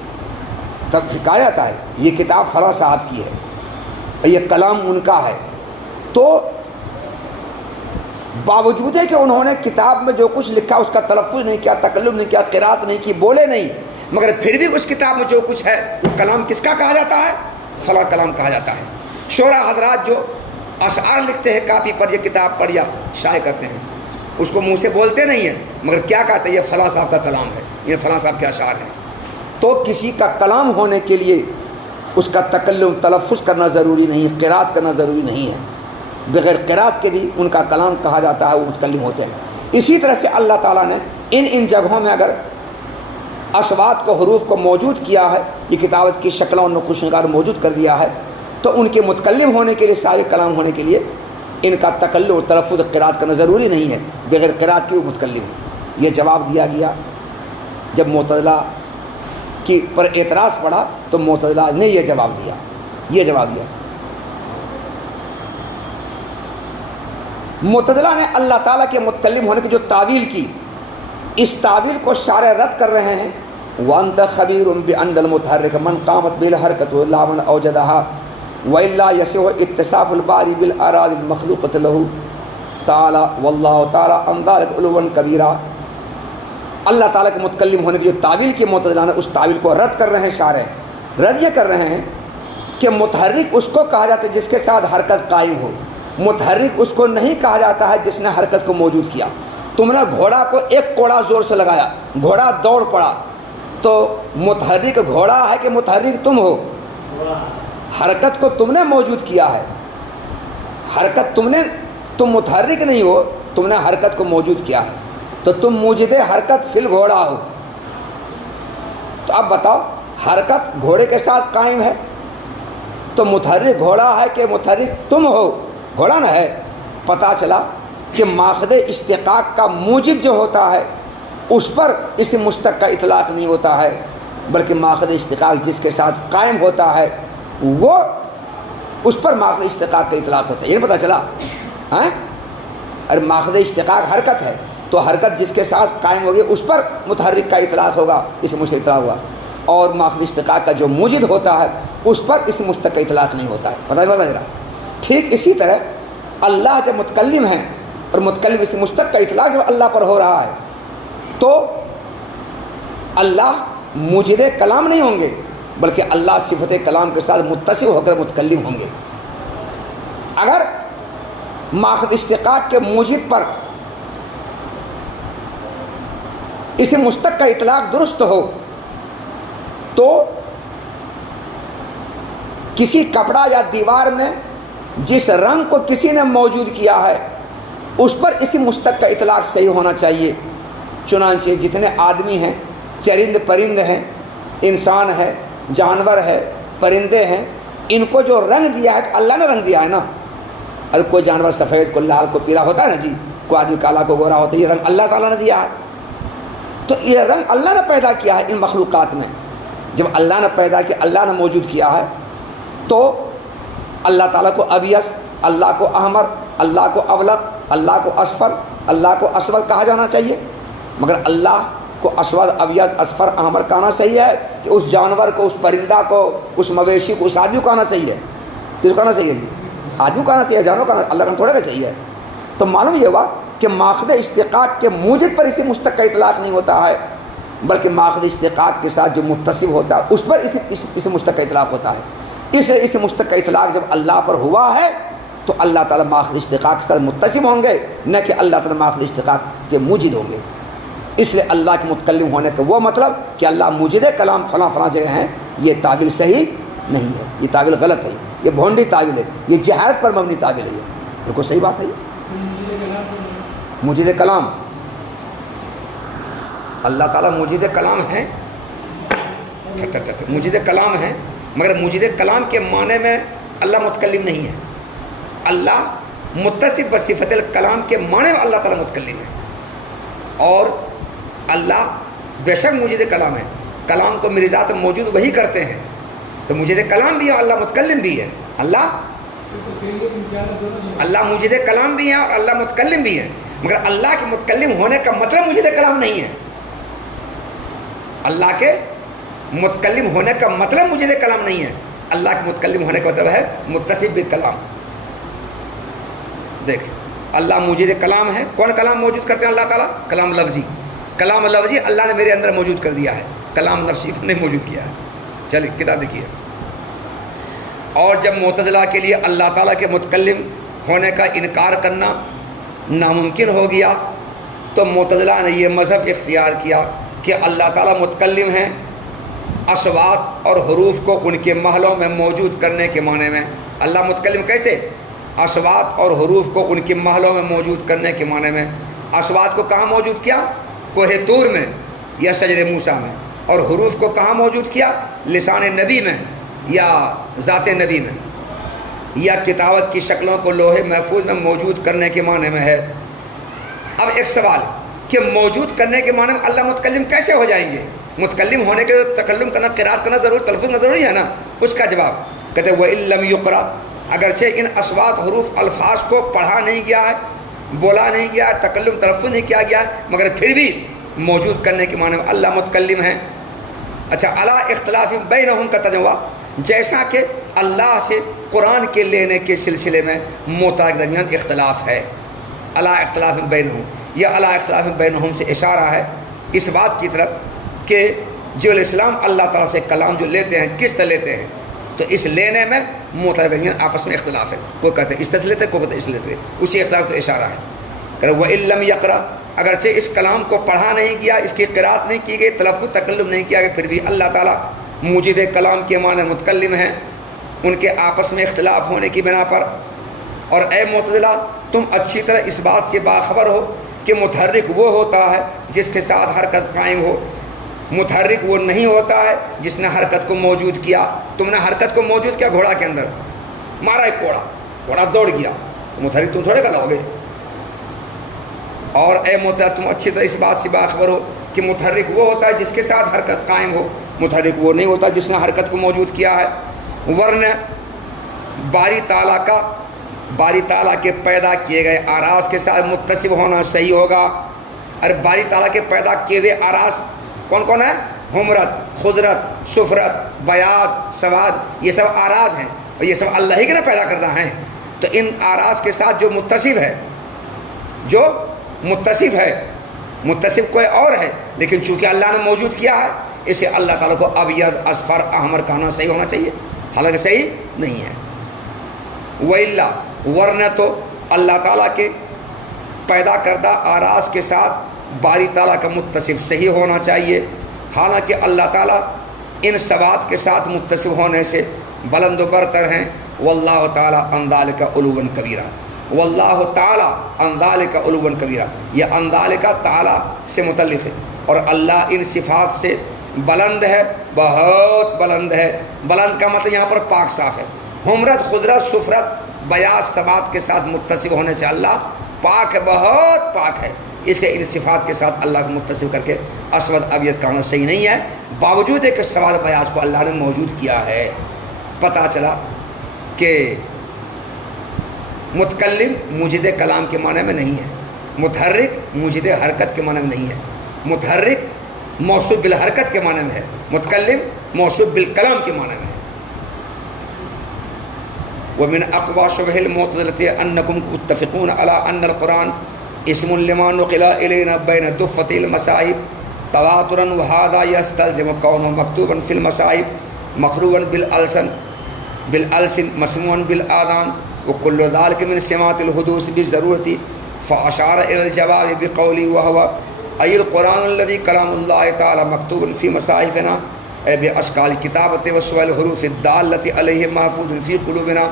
تب پھر کہا جاتا ہے یہ کتاب فلاں صاحب کی ہے اور یہ کلام ان کا ہے۔ تو باوجود ہے کہ انہوں نے کتاب میں جو کچھ لکھا اس کا تلفظ نہیں کیا، تکلم نہیں کیا، قرات نہیں کی، بولے نہیں، مگر پھر بھی اس کتاب میں جو کچھ ہے وہ کلام کس کا کہا جاتا ہے؟ فلاں کلام کہا جاتا ہے۔ شعراء حضرات جو اشعار لکھتے ہیں کاپی پر یا کتاب پر یا شائع کرتے ہیں، اس کو منہ سے بولتے نہیں ہیں، مگر کیا کہتے ہیں؟ یہ فلاں صاحب کا کلام ہے، یہ فلاں صاحب کے اشعار ہیں۔ تو کسی کا کلام ہونے کے لیے اس کا تکلم تلفظ کرنا ضروری نہیں، قرات کرنا ضروری نہیں ہے، بغیر قرات کے بھی ان کا کلام کہا جاتا ہے، وہ متکلم ہوتے ہیں۔ اسی طرح سے اللہ تعالیٰ نے ان جگہوں میں اگر اصوات کو، حروف کو موجود کیا ہے، یہ کتابت کی شکلوں اور نقوش نگار موجود کر دیا ہے، تو ان کے متکلم ہونے کے لیے، سارے کلام ہونے کے لیے ان کا تکلم تلفظ قرات کرنا ضروری نہیں ہے، بغیر قرات کے وہ متکلم ہے۔ یہ جواب دیا گیا جب معتزلہ کی پر اعتراض پڑا تو معتزلہ نے یہ جواب دیا، یہ جواب دیا۔ معتزلہ نے اللہ تعالیٰ کے متکلم ہونے کی جو تعویل کی، اس تعویل کو شارع رد کر رہے ہیں۔ وَأَنْتَ خَبِيرٌ بِأَنَّ الْمُتَحَرِّكَ مَنْ قَامَتْ بِهِ الْحَرْكَةُ إِلَّا مَنْ أَوْجَدَهَا وَإِلَّا يَسِعُ اِتِّصَافُ الْبَارِ بِالْأَرَاضِ الْمَخْلُوقَةِ لَهُ تَعَالَى وَاللَّهُ تَعَالَى عَنْ ذَلِكَ عُلُوًّا كَبِيرًا۔ اللہ تعالیٰ کے متکلم ہونے کی جو تعویل کی معتزلہ نے، اس تعویل کو رد کر رہے ہیں شارع۔ رد یہ کر رہے ہیں کہ متحرک اس کو کہا جاتا ہے جس کے ساتھ حرکت قائم ہو، متحرک اس کو نہیں کہا جاتا ہے جس نے حرکت کو موجود کیا۔ تم نے گھوڑا کو ایک کوڑا زور سے لگایا، گھوڑا دوڑ پڑا، تو متحرک گھوڑا ہے کہ متحرک تم ہو؟ حرکت کو تم نے موجود کیا ہے، حرکت تم متحرک نہیں ہو، تم نے حرکت کو موجود کیا ہے، تو تم موجد حرکت فی الگھوڑا ہو۔ تو اب بتاؤ، حرکت گھوڑے کے ساتھ قائم ہے تو متحرک گھوڑا ہے کہ متحرک تم ہو؟ گھوڑا نہ ہے۔ پتہ چلا کہ ماخذ اشتقاق کا موجد جو ہوتا ہے اس پر اسم مشتق کا اطلاق نہیں ہوتا ہے، بلکہ ماخذ اشتقاق جس کے ساتھ قائم ہوتا ہے وہ اس پر ماخذ اشتقاق کا اطلاق ہوتا ہے۔ یہ پتہ چلا اور ماخذ اشتقاق حرکت ہے تو حرکت جس کے ساتھ قائم ہوگی اس پر متحرک کا اطلاق ہوگا، اسم مشتق اطلاق ہوگا، اور ماخذ اشتقاق کا جو موجد ہوتا ہے اس پر اسم مشتق کا اطلاق نہیں ہوتا ہے۔ پتہ چلا؟ ٹھیک اسی طرح اللہ جب متکلم ہیں اور متکلم اسم مشتق کا اطلاق جب اللہ پر ہو رہا ہے تو اللہ موجد کلام نہیں ہوں گے، بلکہ اللہ صفت کلام کے ساتھ متصف ہو کر متکلم ہوں گے۔ اگر ماخذ اشتقاق کے موجد پر اسم مشتق کا اطلاق درست ہو تو کسی کپڑا یا دیوار میں جس رنگ کو کسی نے موجود کیا ہے اس پر اسم مشتق کا اطلاق صحیح ہونا چاہیے۔ چنانچہ جتنے آدمی ہیں، چرند پرند ہیں، انسان ہے، جانور ہے، پرندے ہیں، ان کو جو رنگ دیا ہے تو اللہ نے رنگ دیا ہے نا۔ اور کوئی جانور سفید کو لال کو پیلا ہوتا ہے نا جی، کوئی آدمی کالا کو گورا ہوتا ہے، یہ رنگ اللہ تعالیٰ نے دیا ہے۔ تو یہ رنگ اللہ نے پیدا کیا ہے ان مخلوقات میں۔ جب اللہ نے پیدا کیا، اللہ نے موجود کیا ہے، تو اللہ تعالیٰ کو ابیض، اللہ کو احمر، اللہ کو ابلق، اللہ کو اصفر، اللہ کو اسود کہا جانا چاہیے، مگر اللہ کو اسود، ابیض، اصفر، احمر کہنا صحیح ہے کہ اس جانور کو، اس پرندہ کو، اس مویشی کو، اس آدمی کو کہنا صحیح ہے؟ کس کو کہنا صحیح ہے؟ آدمی کو کہنا صحیح ہے، جانور کہنا، اللہ کا تھوڑے کا چاہیے۔ تو معلوم یہ ہوا کہ ماخذ اشتقاق کے موجد پر اسم مشتق کا اطلاق نہیں ہوتا ہے، بلکہ ماخذ اشتقاق کے ساتھ جو متصف ہوتا ہے اس پر اسم مشتق کا اطلاق ہوتا ہے۔ اس لیے اسم مشتق کا اطلاق جب اللہ پر ہوا ہے تو اللہ تعالیٰ ماخذ اشتقاق کے ساتھ متصف ہوں گے، نہ کہ اللہ تعالیٰ ماخذ اشتقاق کے موجد ہوں گے۔ اس لیے اللہ کے متکلم ہونے کا وہ مطلب کہ اللہ موجد کلام فلاں فلاں جگہ ہیں، یہ تعبیر صحیح نہیں ہے، یہ تعبیر غلط ہے، یہ بھونڈی تعبیر ہے، یہ جہالت پر مبنی تعبیر ہے۔ یہ بالکل صحیح بات ہے۔ موجد کلام، اللہ تعالیٰ موجد کلام ہے، موجد کلام ہے، مگر موجد کلام کے معنی میں اللہ متکلم نہیں ہے۔ اللہ متصف بصفت الکلام کے معنی میں اللہ تعالیٰ متکلم ہے، اور اللہ بے شک موجد کلام ہے، کلام کو میری ذات موجود وہی کرتے ہیں، تو موجد کلام بھی ہے، اللہ متکلم بھی ہے۔ اللہ اللہ موجد کلام بھی ہیں اور اللہ متکلم بھی ہیں، مگر اللہ کے متکلم ہونے کا مطلب موجد کلام نہیں ہے۔ اللہ کے متکلم ہونے کا مطلب موجد کلام نہیں ہے، اللہ کے متکلم ہونے کا مطلب ہے متصف بالکلام۔ دیکھ، اللہ موجد کلام ہے۔ کون کلام موجود کرتے ہیں اللہ تعالیٰ؟ کلام لفظی۔ کلام لفظی اللہ نے میرے اندر موجود کر دیا ہے، کلام نفسی کو نہیں موجود کیا ہے۔ چلیے کتاب دیکھیے۔ اور جب معتزلہ کے لیے اللہ تعالیٰ کے متکلم ہونے کا انکار کرنا ناممکن ہو گیا تو معتزلہ نے یہ مذہب اختیار کیا کہ اللہ تعالیٰ متکلم ہیں اصوات اور حروف کو ان کے محلوں میں موجود کرنے کے معنی میں۔ اللہ متکلم کیسے؟ اصوات اور حروف کو ان کے محلوں میں موجود کرنے کے معنی میں۔ اصوات کو کہاں موجود کیا؟ کوہ طور میں یا شجر موسیٰ میں۔ اور حروف کو کہاں موجود کیا؟ لسان نبی میں یا ذات نبی میں، یا کتابت کی شکلوں کو لوح محفوظ میں موجود کرنے کے معنی میں ہے۔ اب ایک سوال کہ موجود کرنے کے معنی میں اللہ متکلم کیسے ہو جائیں گے؟ متکلم ہونے کے تکلم کرنا، قرات کرنا ضرور، تلفظ کرنا ضروری ہے نا۔ اس کا جواب کہتے ہیں وَإِن لَمْ يُقْرَأ، اگرچہ ان اصوات حروف الفاظ کو پڑھا نہیں گیا ہے، بولا نہیں گیا ہے، تکلم تلفظ نہیں کیا گیا ہے، مگر پھر بھی موجود کرنے کے معنی میں اللہ متکلم ہے۔ اچھا، علی اختلاف بینہم کا ترجمہ، جیسا کہ اللہ سے قرآن کے لینے کے سلسلے میں معتزلہ کے درمیان اختلاف ہے۔ علی اختلاف بینہم، یہ علی اختلاف بینہم سے اشارہ ہے اس بات کی طرف کہ جو الاسلام اللہ تعالیٰ سے کلام جو لیتے ہیں کس طرح لیتے ہیں، تو اس لینے میں معتزلہ کے درمیان آپس میں اختلاف ہے۔ کوئی کہتے ہیں اس طرح سے لیتے ہیں، کوئی کہتے ہیں اس طرح سے لیتے ہیں، اسی اختلاف کا اشارہ ہے۔ کہ وَإِن لَمْ يَقْرَأ، اگرچہ اس کلام کو پڑھا نہیں گیا، اس کی قرات نہیں کی گئی، تلفظ تکلم نہیں کیا گیا، پھر بھی اللہ تعالیٰ موجد کلام کے معنی متکلم ہیں ان کے آپس میں اختلاف ہونے کی بنا پر۔ اور اے معتزلہ، تم اچھی طرح اس بات سے باخبر ہو کہ متحرک وہ ہوتا ہے جس کے ساتھ حرکت قائم ہو، متحرک وہ نہیں ہوتا ہے جس نے حرکت کو موجود کیا۔ تم نے حرکت کو موجود کیا، گھوڑا کے اندر مارا ایک کوڑا، گھوڑا دوڑ گیا، متحرک تم تھوڑے کہلاؤ گے۔ اور اے معتزلہ، تم اچھی طرح اس بات سے باخبر ہو کہ متحرک وہ ہوتا ہے جس کے ساتھ حرکت قائم ہو، متحرک وہ نہیں ہوتا جس نے حرکت کو موجود کیا ہے۔ ورنہ باری تعالیٰ کے پیدا کیے گئے آراز کے ساتھ متصف ہونا صحیح ہوگا۔ اور باری تعالیٰ کے پیدا کیے ہوئے آراز کون کون ہیں؟ حمرت، خضرت، صفرت، بیاض، سواد، یہ سب آراز ہیں اور یہ سب اللہ ہی کے نہ پیدا کرنا ہے۔ تو ان آراز کے ساتھ جو متصف ہے، متصف کوئی اور ہے، لیکن چونکہ اللہ نے موجود کیا ہے، اسے اللہ تعالیٰ کو ابیض، اصفر، احمر کہنا صحیح ہونا چاہیے، حالانکہ صحیح نہیں ہے۔ وَإِلَّا، ورنہ تو اللہ تعالیٰ کے پیدا کردہ آراز کے ساتھ باری تعالیٰ کا متصف صحیح ہونا چاہیے، حالانکہ اللہ تعالیٰ ان صفات کے ساتھ متصف ہونے سے بلند و برتر ہیں۔ واللہ تعالیٰ عن ذلک علوا کبیرہ، واللہ تعالیٰ عن ذلک علوا کبیرہ، یہ عن ذلک تعالیٰ سے متعلق ہے، اور اللہ ان صفات سے بلند ہے، بہت بلند ہے۔ بلند کا مطلب یہاں پر پاک صاف ہے۔ حمرت، خضرت، صفرت، بیاض، سبات کے ساتھ متصف ہونے سے اللہ پاک ہے، بہت پاک ہے۔ اسے ان صفات کے ساتھ اللہ کو متصف کر کے اسود ابیض کہنا صحیح نہیں ہے، باوجود ہے کہ سواد بیاض کو اللہ نے موجود کیا ہے۔ پتہ چلا کہ متکلم موجد کلام کے معنی میں نہیں ہے، متحرک موجد حرکت کے معنی میں نہیں ہے، متحرک موصوف بالحرکت کے معنی میں ہے، متکلم موصوف بالکلام کے معنی میں ہے۔ ومن اقوى شبه المعتزلة انكم متفقون على ان القرآن اسم لما نقل الينا بين دفة المصاحف تواترا، وهذا يستلزم كونه مكتوبا في المصاحف مقروءا بالألسن مسموعا بالآذان، وكل ذلك من سمات الحدوث بالضرورة۔ فأشار إلى الجواب بقوله وهو أي القرآن الذي كلام الله تعالى مكتوب في مصاحفنا اے باشکال کتابت وسوال الحروف الدالۃ علیہ محفوظ فی قلوبنا،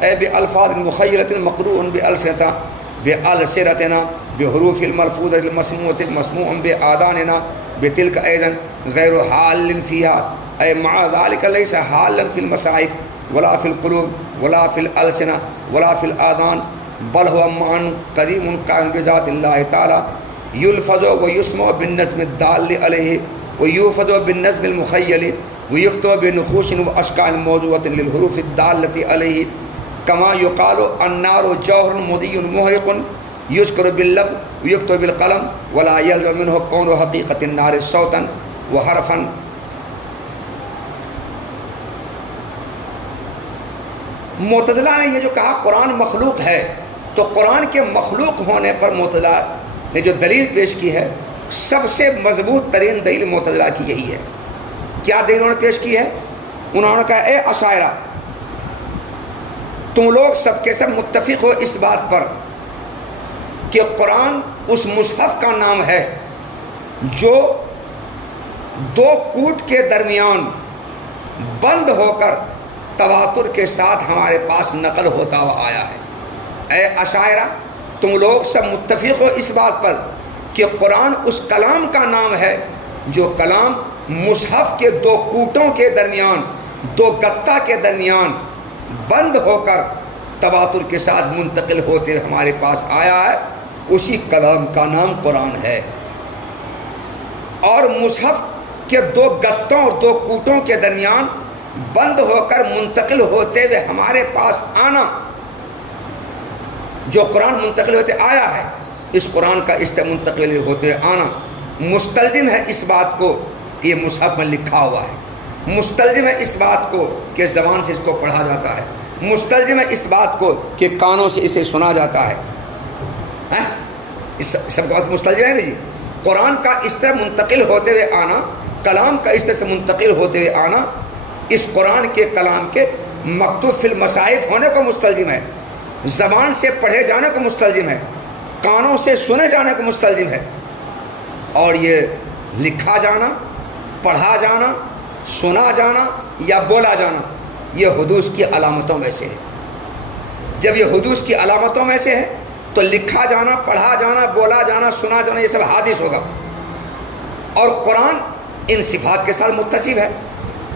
اے بالفاظ مخیرۃ مقروء بالسرتنا بحروف الملفوظ المسموعۃ مسموع بآذاننا بتلك ايضا غیر حال فيها، اے مع ذلك ليس حالا في المصاحف ولا في القلوب ولا في الألسنة ولا في الآذان، بل هو معنى قديم قائم بذات الله تعالى يلفظ ويسمع بالنظم الدال عليه ويوفد بالنظم المخيل ويكتب بنخوش واشكال موضوعة للحروف الدالة عليه کما یقال النار جوہر مضی محرق یذکر باللفظ یکتب بالقلم ولا یلزم منہ کون حقیقت النار صوتا وحرفا. معتزلہ نے یہ جو کہا قرآن مخلوق ہے، تو قرآن کے مخلوق ہونے پر معتزلہ نے جو دلیل پیش کی ہے، سب سے مضبوط ترین دلیل معتزلہ کی یہی ہے. کیا دلیل انہوں نے پیش کی ہے؟ انہوں نے کہا اے اشاعرہ، تم لوگ سب کے سب متفق ہو اس بات پر کہ قرآن اس مصحف کا نام ہے جو دو کوٹ کے درمیان بند ہو کر تواتر کے ساتھ ہمارے پاس نقل ہوتا ہوا آیا ہے. اے اشاعرہ، تم لوگ سب متفق ہو اس بات پر کہ قرآن اس کلام کا نام ہے جو کلام مصحف کے دو کوٹوں کے درمیان، دو گتہ کے درمیان بند ہو کر تواتر کے ساتھ منتقل ہوتے ہمارے پاس آیا ہے. اسی کلام کا نام قرآن ہے. اور مصحف کے دو گتوں اور دو کوٹوں کے درمیان بند ہو کر منتقل ہوتے ہوئے ہمارے پاس آنا، جو قرآن منتقل ہوتے آیا ہے، اس قرآن کا اس طرح منتقل ہوتے آنا مستلزم ہے اس بات کو کہ یہ مصحف میں لکھا ہوا ہے، مستلزم ہے اس بات کو کہ زبان سے اس کو پڑھا جاتا ہے، مستلزم ہے اس بات کو کہ کانوں سے اسے سنا جاتا ہے. اس سب بات مستلزم ہے نا جی. قرآن کا اس طرح منتقل ہوتے ہوئے آنا، کلام کا اس طرح سے منتقل ہوتے ہوئے آنا، اس قرآن کے کلام کے مکتوب فی المصاحف ہونے کو مستلزم ہے، زبان سے پڑھے جانے کو مستلزم ہے، کانوں سے سنے جانے کو مستلزم ہے. اور یہ لکھا جانا، پڑھا جانا، سنا جانا یا بولا جانا، یہ حدوث کی علامتوں میں سے ہے. جب یہ حدوث کی علامتوں میں سے ہے تو لکھا جانا، پڑھا جانا، بولا جانا، سنا جانا، یہ سب حادث ہوگا. اور قرآن ان صفات کے ساتھ متصف ہے،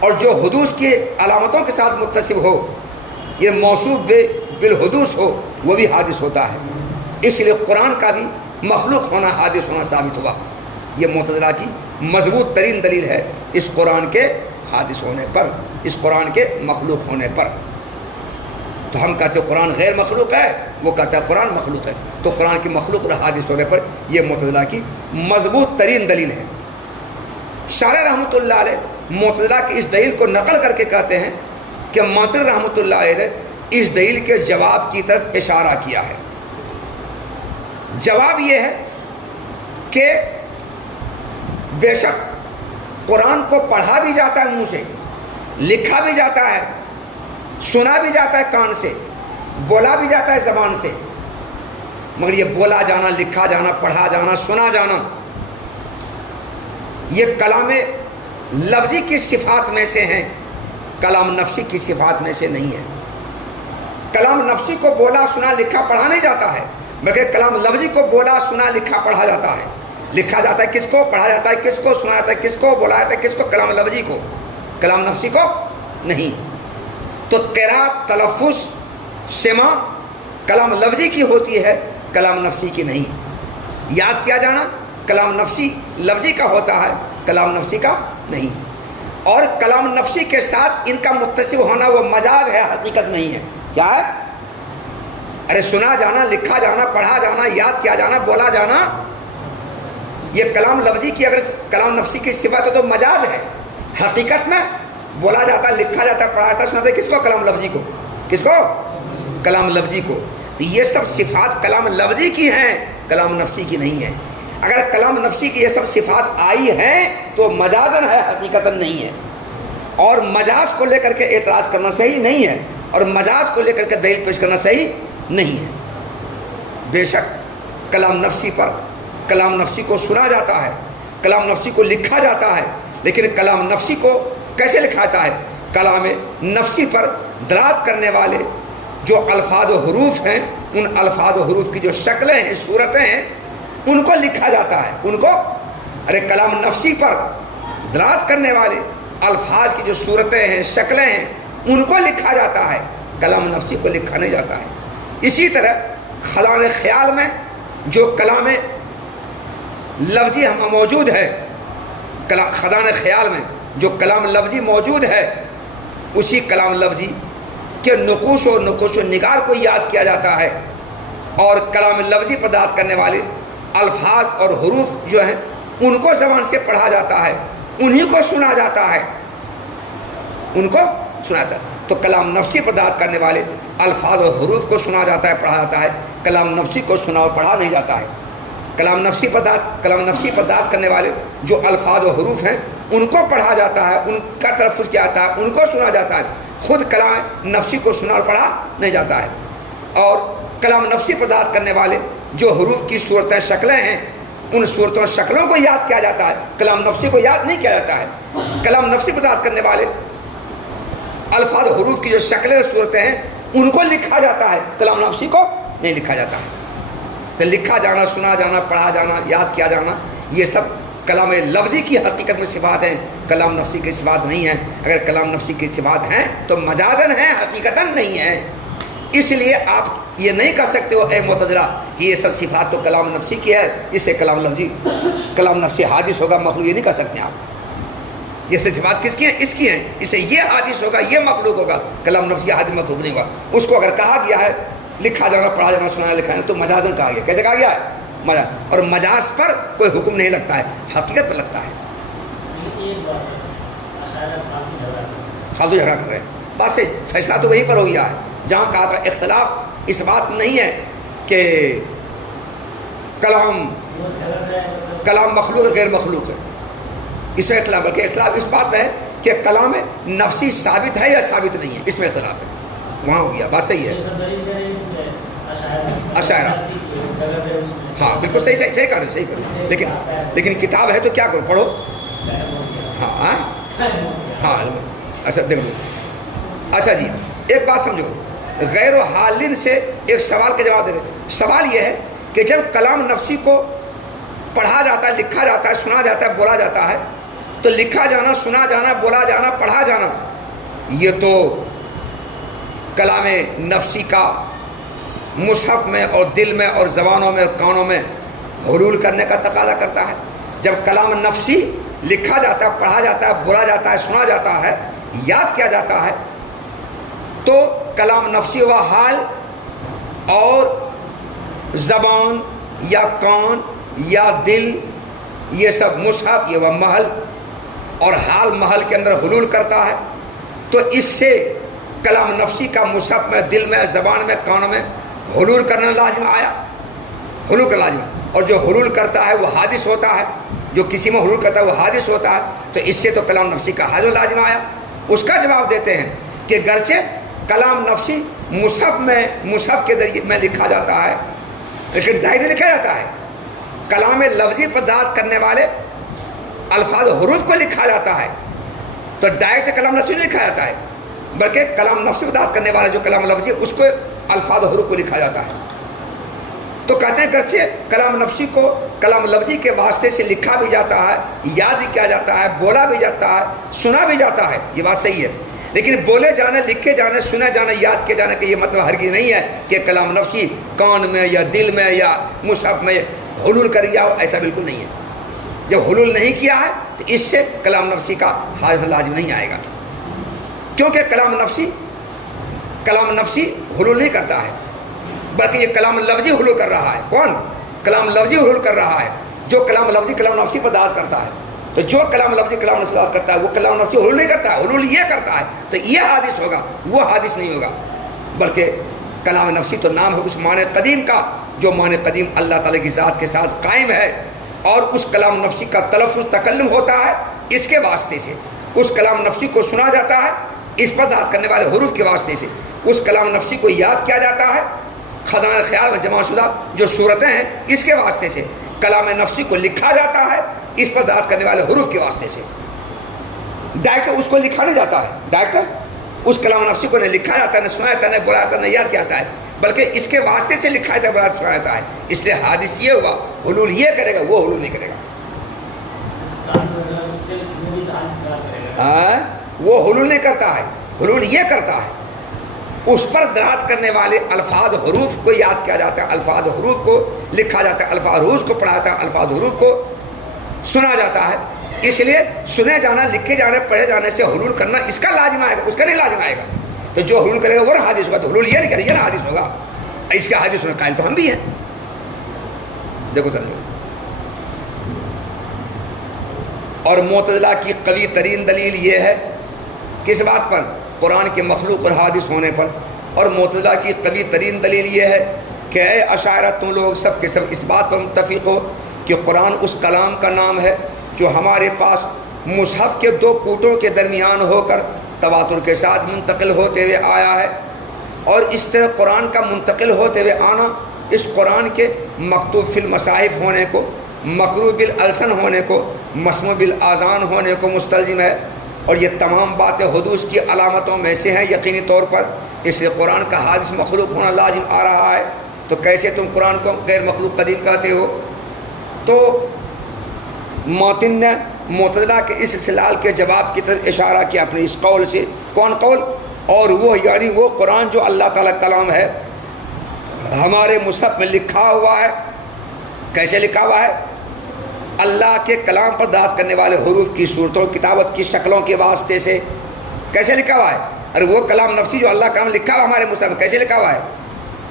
اور جو حدوث کی علامتوں کے ساتھ متصف ہو، یہ موصوف بالحدوث ہو، وہ بھی حادث ہوتا ہے. اس لیے قرآن کا بھی مخلوق ہونا، حادث ہونا ثابت ہوا. یہ معتزلہ کی مضبوط ترین دلیل ہے اس قرآن کے حادث ہونے پر، اس قرآن کے مخلوق ہونے پر. تو ہم کہتے ہیں قرآن غیر مخلوق ہے، وہ کہتا ہے قرآن مخلوق ہے. تو قرآن کی مخلوق اور حادث ہونے پر یہ معتزلہ کی مضبوط ترین دلیل ہے. شارح رحمۃ اللہ علیہ معتزلہ کی اس دلیل کو نقل کر کے کہتے ہیں کہ معتزلہ رحمۃ اللہ علیہ نے اس دلیل کے جواب کی طرف اشارہ کیا ہے. جواب یہ ہے کہ بے شک قرآن کو پڑھا بھی جاتا ہے منہ سے، لکھا بھی جاتا ہے، سنا بھی جاتا ہے کان سے، بولا بھی جاتا ہے زبان سے، مگر یہ بولا جانا، لکھا جانا، پڑھا جانا، سنا جانا، یہ کلام لفظی کی صفات میں سے ہیں، کلام نفسی کی صفات میں سے نہیں ہے. کلام نفسی کو بولا، سنا، لکھا، پڑھا نہیں جاتا ہے، بلکہ کلام لفظی کو بولا، سنا، لکھا، پڑھا جاتا ہے. لکھا جاتا ہے کس کو، پڑھا جاتا ہے کس کو، سنا جاتا ہے کس کو، بولا جاتا ہے کس کو، کلام لفظی کو، کلام نفسی کو نہیں. تو قرات، تلفظ، سماع کلام لفظی کی ہوتی ہے، کلام نفسی کی نہیں. یاد کیا جانا کلام نفسی لفظی کا ہوتا ہے، کلام نفسی کا نہیں. اور کلام نفسی کے ساتھ ان کا متصف ہونا وہ مجاز ہے، حقیقت نہیں ہے. کیا ہے؟ ارے سنا جانا، لکھا جانا، پڑھا جانا، یاد کیا جانا، بولا جانا، یہ کلام لفظی کی اگر کلام نفسی کی صفت ہے تو مجاز ہے. حقیقت میں بولا جاتا ہے، لکھا جاتا ہے، پڑھا جاتا ہے، سنا جاتا ہے کس کو، کلام لفظی کو. کس کو؟ کلام لفظی کو. تو یہ سب صفات کلام لفظی کی ہیں، کلام نفسی کی نہیں ہے. اگر کلام نفسی کی یہ سب صفات آئی ہیں تو مجازن ہے، حقیقتاً نہیں ہے. اور مجاز کو لے کر کے اعتراض کرنا صحیح نہیں ہے، اور مجاز کو لے کر کے دلیل پیش کرنا صحیح نہیں ہے. بے شک کلام نفسی پر، کلام نفسی کو سنا جاتا ہے، کلام نفسی کو لکھا جاتا ہے، لیکن کلام نفسی کو کیسے لکھا جاتا ہے؟ کلام نفسی پر دلالت کرنے والے جو الفاظ و حروف ہیں، ان الفاظ و حروف کی جو شکلیں ہیں، صورتیں ہیں، ان کو لکھا جاتا ہے. ان کو ارے کلام نفسی پر دلالت کرنے والے الفاظ کی جو صورتیں ہیں، شکلیں ہیں، ان کو لکھا جاتا ہے، کلام نفسی کو لکھا نہیں جاتا ہے. اسی طرح خزان خیال میں جو کلام لفظی ہم موجود ہے، خزان خیال میں جو کلام لفظی موجود ہے، اسی کلام لفظی کہ نقوش و نگار کو یاد کیا جاتا ہے، اور کلام لفظی پر داد کرنے والے الفاظ اور حروف جو ہیں ان کو زبان سے پڑھا جاتا ہے، انہی کو سنا جاتا ہے، ان کو سنا جاتا ہے۔ تو کلام نفسی پر داد کرنے والے الفاظ اور حروف کو سنا جاتا ہے، پڑھا جاتا ہے، کلام نفسی کو سنا اور پڑھا نہیں جاتا ہے۔ کلام نفسی پر داد کرنے والے جو الفاظ و حروف ہیں ان کو پڑھا جاتا ہے، ان کا تلفظ کیا جاتا ہے، ان کو سنا جاتا ہے، خود کلام نفسی کو سنا اور پڑھا نہیں جاتا ہے۔ اور کلام نفسی پر داد کرنے والے جو حروف کی صورتیں شکلیں ہیں ان صورتوں شکلوں کو یاد کیا جاتا ہے، کلام نفسی کو یاد نہیں کیا جاتا ہے۔ کلام نفسی پر داد کرنے والے الفاظ حروف کی جو شکلیں صورتیں ہیں ان کو لکھا جاتا ہے، کلام نفسی کو نہیں لکھا جاتا ہے۔ تو لکھا جانا، سنا جانا، پڑھا جانا، یاد کیا جانا، یہ سب کلام لفظی کی حقیقت میں صفات ہیں، کلام نفسی کی صفات نہیں ہیں۔ اگر کلام نفسی کی صفات ہیں تو مجازن ہیں، حقیقتاً نہیں ہیں۔ اس لیے آپ یہ نہیں کہہ سکتے ہو اے معتزلہ کہ یہ سب صفات تو کلام نفسی کی ہے، اس سے کلام نفسی حادث ہوگا، مخلوق، یہ نہیں کہہ سکتے آپ۔ یہ صفات کس کی ہیں؟ اس کی ہیں، اس سے یہ حادث ہوگا، یہ مخلوق ہوگا، کلام نفسی حادث مخلوق نہیں ہوگا۔ اس کو اگر کہا گیا ہے لکھا جانا، پڑھا جانا، سنانا، لکھانا تو مجازن کہا گیا۔ کیسے کہا گیا ہے؟ مجاز، اور مجاز پر کوئی حکم نہیں لگتا ہے، حقیقت پر لگتا ہے۔ فالتو جھگڑا کر رہے ہیں، بات سے فیصلہ تو وہیں پر ہو گیا ہے جہاں کہا تھا اختلاف اس بات نہیں ہے کہ کلام مخلوق غیر مخلوق ہے، اس میں اختلاف، بلکہ اختلاف اس بات میں ہے کہ کلام نفسی ثابت ہے یا ثابت نہیں ہے، اس میں اختلاف ہے، وہاں ہو گیا۔ بات صحیح ہے، اشاعرہ، ہاں بالکل صحیح کر رہے ہو، لیکن کتاب ہے تو کیا کرو، پڑھو۔ ہاں ہاں اچھا دیکھو، اچھا جی ایک بات سمجھو، غیر و حالن سے ایک سوال کا جواب دے رہے۔ سوال یہ ہے کہ جب کلام نفسی کو پڑھا جاتا ہے، لکھا جاتا ہے، سنا جاتا ہے، بولا جاتا ہے، تو لکھا جانا، سنا جانا، بولا جانا، پڑھا جانا، یہ تو کلام نفسی کا مصحف میں اور دل میں اور زبانوں میں اور کانوں میں حلول کرنے کا تقاضا کرتا ہے۔ جب کلام نفسی لکھا جاتا ہے، پڑھا جاتا ہے، بولا جاتا ہے، سنا جاتا ہے، یاد کیا جاتا ہے، تو کلام نفسی و حال اور زبان یا کان یا دل، یہ سب مصحف، یہ وہ محل اور حال محل کے اندر حلول کرتا ہے، تو اس سے کلام نفسی کا مصحف میں، دل میں، زبان میں، کانوں میں حلول کرنا لازم آیا، حلول کرنا لازم۔ اور جو حلول کرتا ہے وہ حادث ہوتا ہے، جو کسی میں حلول کرتا ہے وہ حادث ہوتا ہے، تو اس سے تو کلام نفسی کا حاضر لازم آیا۔ اس کا جواب دیتے ہیں کہ گرچہ کلام نفسی مصحف کے ذریعے میں لکھا جاتا ہے، لیکن ڈائریکٹ میں لکھا جاتا ہے، کلام لفظی پر داد کرنے والے الفاظ حروف کو لکھا جاتا ہے، تو ڈائریکٹ کلام نفسی نہیں لکھا جاتا ہے، بلکہ کلام نفسی پر داد کرنے والا جو کلام لفظی ہے اس کو الفاظ حروف کو لکھا جاتا ہے۔ تو کہتے ہیں گرچہ کلام نفسی کو کلام لفظی کے واسطے سے لکھا بھی جاتا ہے، یاد بھی کیا جاتا ہے، بولا بھی جاتا ہے، سنا بھی جاتا ہے، یہ بات صحیح ہے، لیکن بولے جانے، لکھے جانے، سنے جانے، یاد کیے جانے کا یہ مطلب ہرگز نہیں ہے کہ کلام نفسی کان میں یا دل میں یا مصحف میں حلول کر گیا ہو، ایسا بالکل نہیں ہے۔ جب حلول نہیں کیا ہے تو اس سے کلام نفسی کا حاضر لازم نہیں آئے گا، کیونکہ کلام نفسی حلول نہیں کرتا ہے، بلکہ یہ کلام لفظی حلول کر رہا ہے۔ کون؟ کلام لفظی حلول کر رہا ہے، جو کلام لفظی کلام نفسی پر داد کرتا ہے۔ تو جو کلام لفظی کلام نفسی پر داد کرتا ہے وہ کلام نفسی حلول نہیں کرتا ہے، حلول یہ کرتا ہے، تو یہ حادث ہوگا، وہ حادث نہیں ہوگا، بلکہ کلام نفسی تو نام ہے اس معنی قدیم کا، جو معنی قدیم اللہ تعالیٰ کی ذات کے ساتھ قائم ہے، اور اس کلام نفسی کا تلفظ تکلم ہوتا ہے، اس کے واسطے سے اس کلام نفسی کو سنا جاتا ہے، اس پر داد کرنے والے حروف کے واسطے سے اس کلام نفسی کو یاد کیا جاتا ہے، خزانہ خیال میں جمع شدہ جو صورتیں ہیں اس کے واسطے سے کلام نفسی کو لکھا جاتا ہے، اس پر داد کرنے والے حروف کے واسطے سے۔ ڈائریکٹ اس کو لکھا نہیں جاتا ہے، ڈائریکٹ اس کلام نفسی کو نہ لکھا جاتا ہے، نہ سنایا جاتا ہے، نہ بولا جاتا ہے، نہ یاد کیا جاتا ہے، بلکہ اس کے واسطے سے لکھا جاتا ہے، بولا سنایا جاتا ہے۔ اس لیے حادث یہ ہوا، حلول یہ کرے گا، وہ حلول نہیں کرے گا، وہ حلول نہیں کرتا ہے، حلول یہ کرتا ہے، اس پر داد کرنے والے الفاظ حروف کو یاد کیا جاتا ہے، الفاظ حروف کو لکھا جاتا ہے، الفاظ حروف کو پڑھا جاتا ہے، الفاظ حروف کو سنا جاتا ہے۔ اس لیے سنے جانا، لکھے جانے، پڑھے جانے سے حلول کرنا اس کا لازم آئے گا، اس کا نہیں لازم آئے گا۔ تو جو حلول کرے گا وہ حادث ہوگا، تو حلول یہ نہیں کرے، یہ نہ حادث ہوگا، اس کے حادث ہونے قائل تو ہم بھی ہیں۔ دیکھو ترجمہ۔ اور معتزلہ کی قوی ترین دلیل یہ ہے، کس بات پر؟ قرآن کے مخلوق اور حادث ہونے پر۔ اور معتزلہ کی قوی ترین دلیل یہ ہے کہ اے اشاعرہ تم لوگ سب کے سب اس بات پر متفق ہو کہ قرآن اس کلام کا نام ہے جو ہمارے پاس مصحف کے دو کوٹوں کے درمیان ہو کر تواتر کے ساتھ منتقل ہوتے ہوئے آیا ہے، اور اس طرح قرآن کا منتقل ہوتے ہوئے آنا اس قرآن کے مکتوب فی المصاحف ہونے کو، مقروء بالالسن ہونے کو، مسموع بالاذان ہونے کو مستلزم ہے، اور یہ تمام باتیں حدوث کی علامتوں میں سے ہیں یقینی طور پر، اس لیے قرآن کا حادث مخلوق ہونا لازم آ رہا ہے۔ تو کیسے تم قرآن کو غیر مخلوق قدیم کہتے ہو؟ تو موتن نے معتزلہ کے اس استدلال کے جواب کی طرف اشارہ کیا اپنے اس قول سے۔ کون قول؟ اور وہ یعنی وہ قرآن جو اللہ تعالیٰ کا کلام ہے، ہمارے مصحف میں لکھا ہوا ہے۔ کیسے لکھا ہوا ہے؟ اللہ کے کلام پر داد کرنے والے حروف کی صورتوں، کتابت کی شکلوں کے واسطے سے۔ کیسے لکھا ہوا ہے؟ ارے وہ کلام نفسی جو اللہ کا کلام لکھا ہوا ہمارے مصحف میں، کیسے لکھا ہوا ہے؟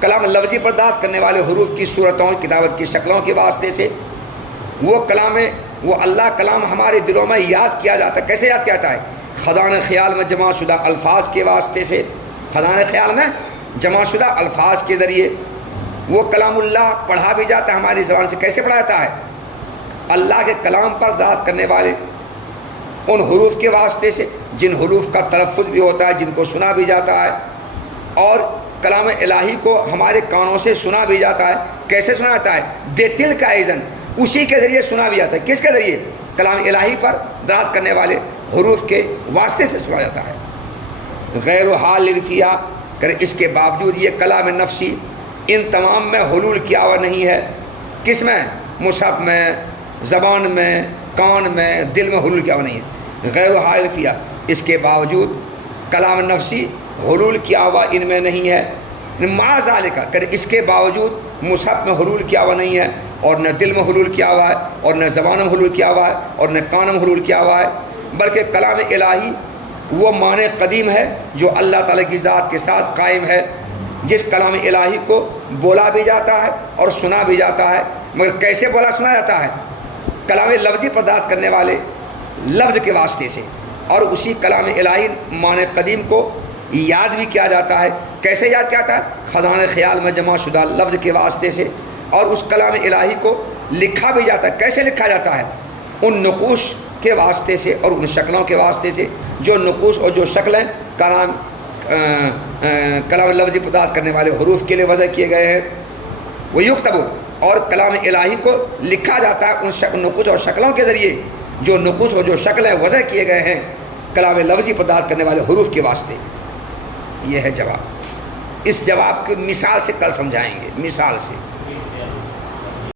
کلام لفظی پر داد کرنے والے حروف کی صورتوں، کتابت کی شکلوں کے واسطے سے۔ وہ کلام ہے، وہ اللہ کلام ہمارے دلوں میں یاد کیا جاتا ہے۔ کیسے یاد کیا جاتا ہے؟ خزان خیال میں جمع شدہ الفاظ کے واسطے سے، خزان خیال میں جمع شدہ الفاظ کے ذریعے۔ وہ کلام اللہ پڑھا بھی جاتا ہے ہماری زبان سے۔ کیسے پڑھا جاتا ہے؟ اللہ کے کلام پر داد کرنے والے ان حروف کے واسطے سے، جن حروف کا تلفظ بھی ہوتا ہے، جن کو سنا بھی جاتا ہے، اور کلام الہی کو ہمارے کانوں سے سنا بھی جاتا ہے۔ کیسے سنا جاتا ہے؟ بے تل کا ایزن، اسی کے ذریعے سنا بھی جاتا ہے۔ کس کے ذریعے؟ کلام الہی پر داد کرنے والے حروف کے واسطے سے سنا جاتا ہے۔ غیر حال الفیہ، کہ اس کے باوجود یہ کلام نفسی ان تمام میں حلول کیا ہوا نہیں ہے۔ کس میں؟ مصحف میں، زبان میں، کان میں، دل میں حلول کیا ہوا نہیں ہے۔ غیر حال الفیہ، اس کے باوجود کلام نفسی حلول کیا ہوا ان میں نہیں ہے۔ مع ذالک، کہ اس کے باوجود مصحف میں حلول کیا ہوا نہیں ہے، اور نہ دل میں حلول کیا ہوا ہے، اور نہ زبان میں حلول کیا ہوا ہے، اور نہ کان میں حلول کیا ہوا ہے، بلکہ کلام الہی وہ معنی قدیم ہے جو اللہ تعالیٰ کی ذات کے ساتھ قائم ہے، جس کلام الہی کو بولا بھی جاتا ہے اور سنا بھی جاتا ہے۔ مگر کیسے بولا سنا جاتا ہے؟ کلام لفظی پر داد کرنے والے لفظ کے واسطے سے، اور اسی کلام الہی معنی قدیم کو یاد بھی کیا جاتا ہے۔ کیسے یاد کیا جاتا ہے؟ خزان خیال میں جمع شدہ لفظ کے واسطے سے، اور اس کلام الہی کو لکھا بھی جاتا ہے۔ کیسے لکھا جاتا ہے؟ ان نقوش کے واسطے سے اور ان شکلوں کے واسطے سے، جو نقوش اور جو شکلیں کلام لفظی پر داد کرنے والے حروف کے لیے وضع کیے گئے ہیں۔ وہ یکتب، اور کلام الہی کو لکھا جاتا ہے ان نقوش اور شکلوں کے ذریعے، جو نقوش اور جو شکلیں وضع کیے گئے ہیں کلام لفظی پر داد کرنے والے حروف کے واسطے۔ یہ ہے جواب۔ اس جواب کی مثال سے کل سمجھائیں گے، مثال سے۔